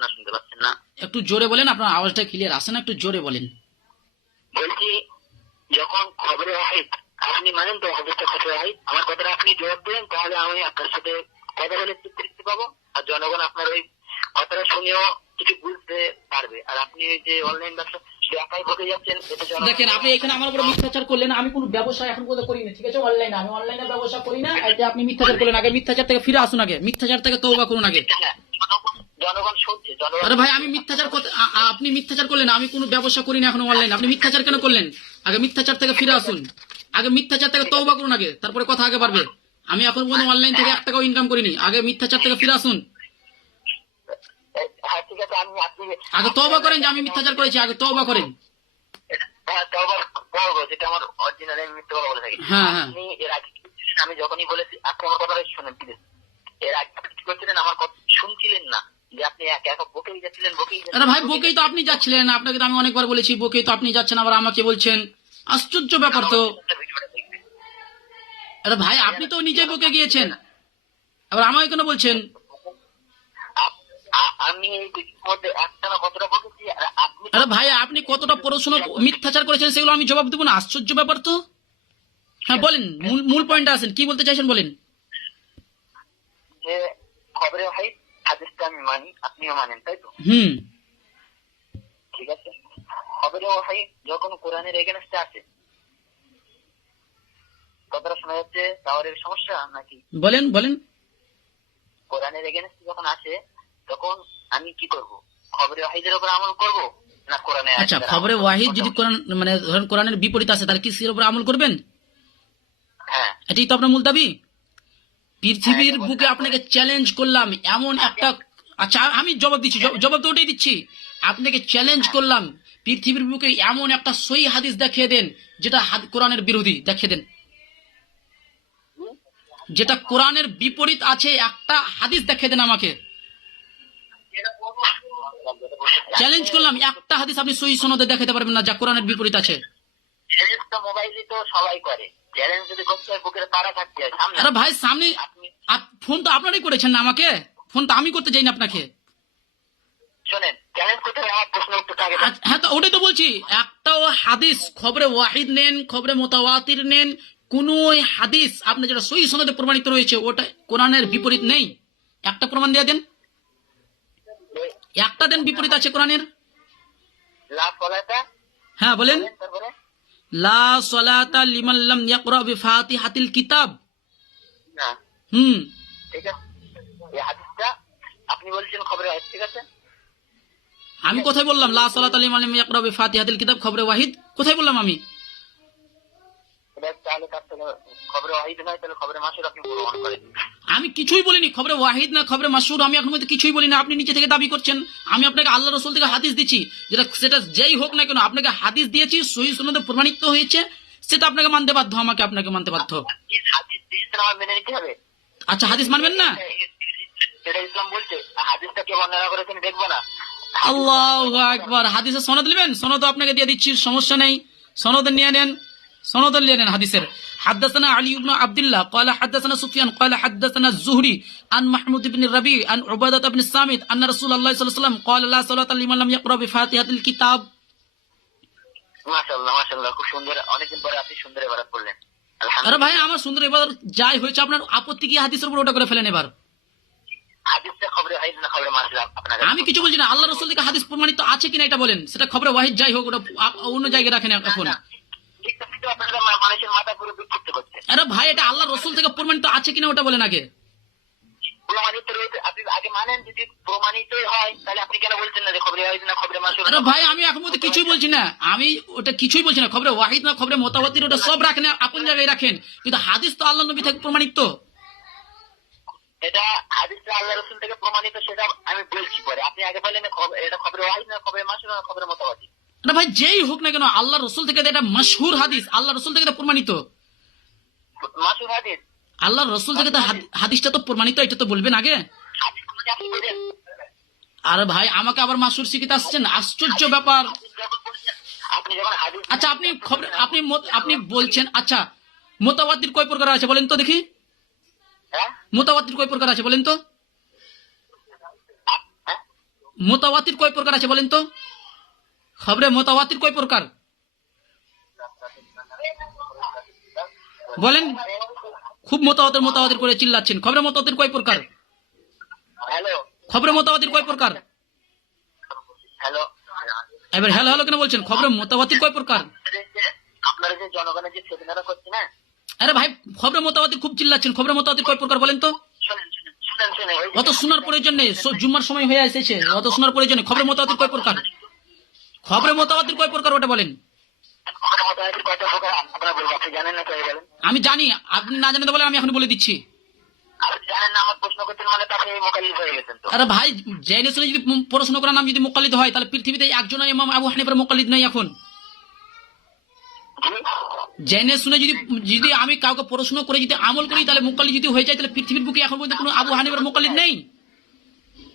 না? একটু জোরে বলেন, আপনার আওয়াজটা ক্লিয়ার আসে না, একটু জোরে বলেন। বলছি, যখন খবরে ওয়াহিদ আপনি মানেন তো, হাদিসটা খবরে ওয়াহিদ, আমার কথাটা আপনি জবাব দেন, তাহলে আমি আপনার সাথে কথা বলে তৃপ্তি পাবো, আর জনগণ আপনার ওই কথাটা শুনেও কিছু বুঝতে পারবে। আর আপনি ওই যে অনলাইন ব্যবসা শুধু একাই বকে যাচ্ছেন, এটা জনগণ- দেখেন আপনি এখানে আমার উপরে মিথ্যাচার করলেন, আমি কোনো ব্যবসা এখন পর্যন্ত করি না, ঠিক আছে? অনলাইনে আমি অনলাইনে ব্যবসা করি না। এই যে আপনি মিথ্যাচার করলেন, আগে মিথ্যাচার থেকে ফিরে আসুন, আগে মিথ্যাচার থেকে তওবা করুন আগে। হ্যাঁ, জনগণ শুনছে, জনগণ। আরে ভাই আমি মিথ্যাচার আপনি মিথ্যাচার করলেন, আমি কোনো ব্যবসা করি না এখন অনলাইনে, আপনি মিথ্যাচার কেন করলেন? আগে মিথ্যাচার থেকে ফিরে আসুন, আগে মিথ্যাচার থেকে তওবা করুন আগে, তারপরে কথা আগে বাড়বে। আমি এখন পর্যন্ত অনলাইন থেকে 1 টাকাও ইনকাম করিনি, আগে মিথ্যাচার থেকে ফিরে আসুন, হ্যাঁ ঠিক আছে, আপনি আগে তওবা করেন যে আমি মিথ্যাচার করেছি, আগে তওবা করেন। হ্যাঁ তওবা করবো, যেটা আমার অরিজিনাল, আমি মিথ্যা কথা বলে থাকি। হ্যাঁ হ্যাঁ আপনি এর আগে কি করছিলেন? আমি যখনই বলেছি, আপনি আমার কথা শুনেন প্লিজ। এর আগে আপনি কি করছিলেন? আমার কথা শুনছিলেন না, যে আপনি একা একা বকেই যাচ্ছিলেন, বকেই যাচ্ছিলেন। আরে ভাই বকেই তো আপনি যাচ্ছিলেন, আপনাকে তো আমি অনেকবার বলেছি বকেই তো আপনি যাচ্ছেন, আবার আমাকে বলছেন, আশ্চর্য ব্যাপার তো। ভিডিওটা দেখবেন। আরে ভাই আপনি তো নিজে বকে গিয়েছেন, আবার আমাকে কেন বলছেন? আমি এই ভিডিওর মধ্যে একটা না কতটা বকেছি, আর আপনি আরে ভাই আপনি কতটা পড়াশোনা মিথ্যাচার করেছেন সেগুলো আমি জবাব দেবো না? আশ্চর্য ব্যাপার তো। হ্যাঁ বলেন, মূল পয়েন্টে আসেন, কি বলতে চাইছেন বলেন। যে খবরে ভাই হাদিসটা আমি মানি, আপনিও মানেন, তাই তো? হুম। ঠিক আছে, খবরে ভাই যখন কোরআনের এগেনস্টে আসে, কথাটা শোনা যাচ্ছে টাওয়ারের সমস্যা নাকি? বলেন বলেন। কোরআনের এগেনস্টে যখন আসে, তখন আমি কি করব? খবরে ওয়াহিদের উপর আমল করব না কোরআনে? আচ্ছা খবরে ওয়াহিদ যদি কোরআন মানে ধরেন কোরআনের বিপরীত আছে, তাহলে কি সের উপর আমল করবেন? হ্যাঁ এটাই তো আপনার মূল দাবি। পৃথিবীর বুকে আপনাকে চ্যালেঞ্জ করলাম এমন একটা, আচ্ছা আমি জবাব দিচ্ছি, জবাব তো ওটাই দিচ্ছি, আপনাকে চ্যালেঞ্জ করলাম পৃথিবীর বুকে এমন একটা সহি হাদিস দেখিয়ে দেন যেটা কোরআনের বিরোধী, দেখিয়ে দেন যেটা কোরআনের বিপরীত আছে, একটা হাদিস দেখিয়ে দেন আমাকে। চ্যালেঞ্জ করলাম, একটা হাদিস আপনি সহি সনদে দেখাতে পারবেন না যা কোরআনের বিপরীত আছে। চ্যালেঞ্জ তো মোবাইলে তো সবাই করে, চ্যালেঞ্জ যদি করতে হয় বুকের তারা থাকতে হয় সামনে। আরে ভাই সামনে আপনি ফোন তো আপনারাই করেছেন না আমাকে, ফোন তো আমি করতে চাই না আপনাকে। শোনেন, চ্যালেঞ্জ করতে হলে আমার প্রশ্ন উত্তরটা আগে দেন। হ্যাঁ তো ওটাই তো বলছি, একটাও হাদিস খবরে ওয়াহিদ নেন, খবরে মোতাওয়াতির নেন, কোন হাদিস আপনি যেটা সহি সনদে প্রমাণিত রয়েছে ওটা কোরআনের বিপরীত নেই, একটা প্রমাণ দিয়ে দেন, একটা দেন বিপরীত আছে কোরআনের। লা সলাতা, হ্যাঁ বলেন। তারপরে লা সলাতা লিমান লাম ইয়াকরা বিফাতিহাতিল কিতাব। না, হুম। ঠিক আছে, এই হাদিসটা আপনি বলছেন খবরে ওয়াহিদ, ঠিক আছে? আমি কোথায় বললাম লা সলাতা লিমান লাম ইয়াকরা বিফাতিহাতিল কিতাব খবরে ওয়াহিদ? কোথায় বললাম আমি? এটা তাহলে তার থেকে খবরে ওয়াহিদ নয়, তাহলে খবরে মাসুর আপনি প্রমাণ করেন। আমি কিছুই বলিনি, খবরে ওয়াহিদ না খবরে মাসুর আমি এখন মধ্যে কিছুই বলি না, আপনি নিচে থেকে দাবি করছেন। আমি আপনাকে আল্লাহ রসুল থেকে হাদিস দিচ্ছি, যেটা সেটা যেই হোক না কেন আপনাকে হাদিস দিয়েছি, সহি সনদে প্রমাণিত হয়েছে, সেটা আপনাকে মানতে বাধ্য, আমাকে আপনাকে মানতে বাধ্য। এই হাদিস দিয়েছেন, আমার মেনে নিতে হবে। আচ্ছা হাদিস মানবেন না? এটা ইসলাম বলছে, হাদিসটা কে বর্ণনা করেছেন দেখবো না? আল্লাহু আকবার। হাদিসের সনদ নেবেন? সনদ আপনাকে দিয়ে দিচ্ছি, সমস্যা নেই, সনদ নিয়ে নেন, সনদ নিয়ে নেন হাদিসের। حدثنا علي بن عبد الله قال حدثنا سفيان قال حدثنا الزهري عن محمود بن الربيع عن عبادة بن الصامت أن رسول الله صلى الله عليه وسلم قال لا صلاة لمن لم يقرأ بفاتحة الكتاب. মাশাআল্লাহ মাশাআল্লাহ, খুব সুন্দর, অনেকদিন পরে আপনি সুন্দর এবারে করলেন, আরে আলহামদুলিল্লাহ। ভাই আমার সুন্দর এবার যাই হয়েছে, আপনার আপত্তি কি হাদিসের উপর ওটা করে ফেলেন এবার? হাদিসটা খবরে ওয়াহিদ না খবরে মাসুর আপনার কাছে? আমি কিছু বলছি না, আল্লাহ রসুল থেকে হাদিস প্রমাণিত আছে কিনা এটা বলেন, সেটা খবরে ওয়াহিদ যাই হোক ওটা অন্য জায়গায় রাখেন এখন। এটা কিন্তু আপনারা মানুষের মাথা পুরো বিক্ষিপ্ত করছে। আরে ভাই এটা আল্লাহ রসুল থেকে প্রমাণিত আছে কিনা ওটা বলেন আগে। প্রমাণিত রয়েছে, আপনি আগে মানেন, যদি প্রমাণিতই হয় তাহলে আপনি কেন বলছেন না যে খবরে ওয়াহিদ না খবরে মাসুর? আরে ভাই আমি এখন মধ্যে কিছুই বলছি না, আমি ওটা কিছুই বলছি না, খবরে ওয়াহিদ না খবরে মোতাবাতির ওটা সব রাখেন, আপন জায়গায় রাখেন, কিন্তু হাদিস তো আল্লাহ নবী থেকে প্রমাণিত। এটা হাদিসটা আল্লাহ রসুল থেকে প্রমাণিত, সেটা আমি বলছি পরে। আপনি আগে বলেন এটা খবরে ওয়াহিদ না খবরে মাসুর না খবরে মোতাবাতি? আরে ভাই যেই হোক না কেন আল্লাহ রসুল থেকে এটা মশহুর হাদিস, আল্লাহ রসুল থেকে এটা প্রমাণিত, মাসুর হাদিস, আল্লাহ রসুল থেকে তো হাদিসটা তো প্রমাণিত, এটা তো বলবেন আগে। হাদিস মানে আপনি বলেন। আরে ভাই আমাকে আবার মাসুর শিখিতে আসছেন, আশ্চর্য ব্যাপার। আপনি যখন হাদিস, আচ্ছা আপনি খবর আপনি বলছেন, আচ্ছা মোতাবাতির কয় প্রকার আছে বলেন তো দেখি, হ্যাঁ মোতাবাতির কয় প্রকার আছে বলেন তো, হ্যাঁ মোতাবাতির কয় প্রকার আছে বলেন তো, খবরে মোতাবাতির কয় প্রকার বলেন? খুব মোতাবাতির করে চিল্লাচ্ছেন, খবরে মোতাবাতির কয় প্রকার, হ্যালো খবরে মোতাবাতির কয় প্রকার? হ্যালো, এবার হ্যালো হ্যালো কেন বলছেন? খবরের মোতাবাতির কয় প্রকার? আপনারা যে জনগণের যে সেমিনার করছে না, আরে ভাই খবরের মোতাবাতির খুব চিল্লাচ্ছেন, খবরের মোতাবাতির কয় প্রকার বলেন তো? শোনেন শোনেন শোনেন শোনেন, ওই যে- অত শোনার প্রয়োজন নেই, জুম্মার সময় হয়ে এসেছে, অত শোনার প্রয়োজন নেই। খবরের মোতাবাতির কয় প্রকার? খবরের মোতাবাতির কয় প্রকার ওটা বলেন। খবরের মোতাবেক কয়টা প্রকার আপনারা বলবো, আপনি জানেন না তো গেলেন। আমি জানি, আপনি না জানেন তো বলে আমি এখন বলে দিচ্ছি। আপনি জানেন না, আমার প্রশ্ন করতেন মানে তাকে মোকাল্লিফ হয়ে গেছেন তো। আরে ভাই জেনে শুনে যদি পড়াশোনা করার নাম যদি মুকাল্লিদ হয়, তাহলে পৃথিবীতে একজন ইমাম আবু হানিফার মুকাল্লিদ নেই এখন। জি? জেনে শুনে যদি যদি আমি কাউকে পড়াশোনা করে যদি আমল করি, তাহলে মুকাল্লিদ যদি হয়ে যায়, তাহলে পৃথিবীর বুকে এখন পর্যন্ত কোনো আবু হানিফার মুকাল্লিদ নেই।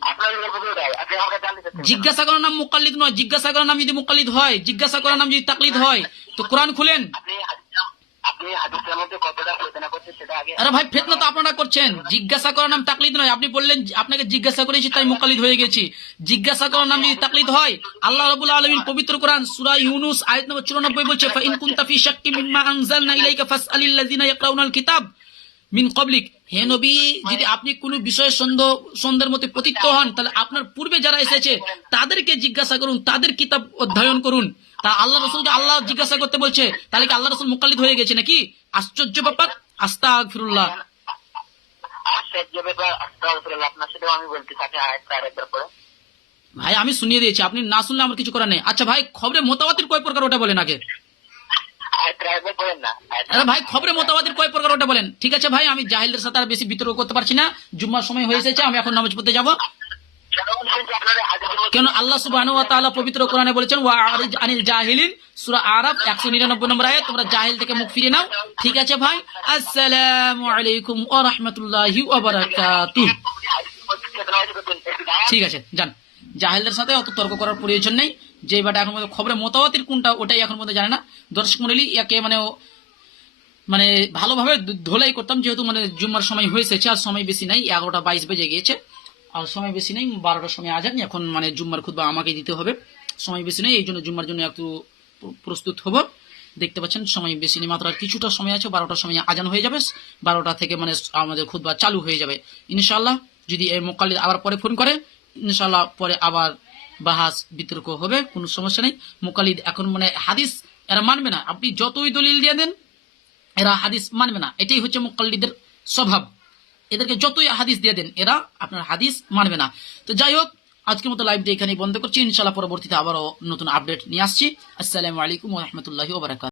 আপনার উপরে দেয়, আপনি আমাকে জানতে চাচ্ছেন। জিজ্ঞাসা করার নাম মুকাল্লিদ নয়, জিজ্ঞাসা করার নাম যদি মুকাল্লিদ হয়, জিজ্ঞাসা করার নাম যদি তাকলিদ হয়, তো কোরআন খুলেন। আপনি হাদিসের মধ্যে কতটা আলোচনা করছেন সেটা আগে। আরে ভাই ফিতনা তো আপনারা করছেন। জিজ্ঞাসা করার নাম তাকলিদ নয়। আপনি বললেন আপনাকে জিজ্ঞাসা করেছি তাই মুকাল্লিদ হয়ে গেছি। জিজ্ঞাসা করার নাম যদি তাকলিদ হয়, আল্লাহ রাব্বুল আলামিন পবিত্র কোরআন সূরা ইউনূস আয়াত নম্বর 94 বলছে, ফা ইন কুনতা ফি শাক্কিন মিম্মা আনজালনা ইলাইকা ফাসআলিল লাযিনা ইয়াকরাউনাল কিতাব মিন ক্বাবলিক। হে নবী, যদি আপনি কোনো বিষয়ে সন্দেহের মধ্যে পতিত হন, তাহলে আপনার পূর্বে যারা এসেছে তাদেরকে জিজ্ঞাসা করুন, তাদের কিতাব অধ্যয়ন করুন। তা আল্লাহ রাসূলকে আল্লাহ জিজ্ঞাসা করতে বলছে, তাহলে কি আল্লাহ রাসূল মুকাল্লিদ হয়ে গেছে নাকি? আশ্চর্য ব্যাপার। আস্তাগফিরুল্লাহ। আশ্চর্য ব্যাপার, আস্তাগফিরুল্লাহ। আপনার সাথেও আমি বলতে চাচ্ছি আয়াতটা আরেকবার পরে। ভাই আমি শুনিয়ে দিয়েছি, আপনি না শুনলে আমার কিছু করার নেই। আচ্ছা ভাই খবরে মোতাবাতির কয় প্রকার ওটা বলেন আগে। আয়াতটা আরেকবার পড়েন না। আরে ভাই খবরে মোতাবাতির কয় প্রকার ওটা বলেন। ঠিক আছে ভাই, আমি জাহিলদের সাথে আর বেশি বিতর্ক করতে পারছি না। জুম্মার সময় হয়ে এসেছে, আমি এখন নামাজ পড়তে যাব। জনগণ শুনছে আপনারা হাদিসের মধ্যে- কেন আল্লাহ সুবহানাহু ওয়া তাআলা পবিত্র কোরআনে বলেছেন, ওয়া আরিজ আনিল জাহিলিন, সূরা আরাফ 199 নম্বর আয়াত, তোমরা জাহিল থেকে মুখ ফিরিয়ে নাও। ঠিক আছে ভাই, আসসালামু আলাইকুম ওয়া রাহমাতুল্লাহি ওয়া বারাকাতুহু। হাদিসের মধ্যে চেতনাবাদী করতেন, একটু দাঁড়ান। ঠিক আছে যান, জাহিলদের সাথে অত তর্ক করার প্রয়োজন নেই। যে বাটা এখন মধ্যে খবরে মোতাবাতির কোনটা ওটাই এখন মধ্যে জানে না। দর্শক মণ্ডলী, একে মানে ভালোভাবে ধোলাই করতাম, যেহেতু মানে জুম্মার সময় হয়েছে, আর সময় বেশি নাই, 11:22 বেজে গিয়েছে, আর সময় বেশি নেই, 12টার সময় আজান। এখন মানে জুম্মার খুতবা আমাকে দিতে হবে, সময় বেশি নেই, এই জন্য জুম্মার জন্য একটু প্রস্তুত হব। দেখতে পাচ্ছেন সময় বেশি নেই, মাত্র আর কিছুটা সময় আছে, 12টার সময় আজান হয়ে যাবে, 12টা থেকে মানে আমাদের খুতবা চালু হয়ে যাবে ইনশাআল্লাহ। যদি এই মুকাল্লিদ আবার পরে ফোন করে, ইনশাআল্লাহ পরে আবার বাহাস বিতর্ক হবে, কোনো সমস্যা নেই। মুকাল্লিদ এখন মানে হাদিস এরা মানবে না, আপনি যতই দলিল দিয়ে দেন এরা হাদিস মানবে না। এটাই হচ্ছে মুকাল্লিদের স্বভাব। এদেরকে যতই হাদিস দিয়ে দেন, এরা আপনার হাদিস মানবে না। তো যাই হোক, আজকের মতো লাইভটা এখানেই বন্ধ করছি। ইনশাআল্লাহ পরবর্তীতে আবারও নতুন আপডেট নিয়ে আসছি। আসসালামু আলাইকুম ওয়া রাহমাতুল্লাহি ওয়া বারাকাতুহু।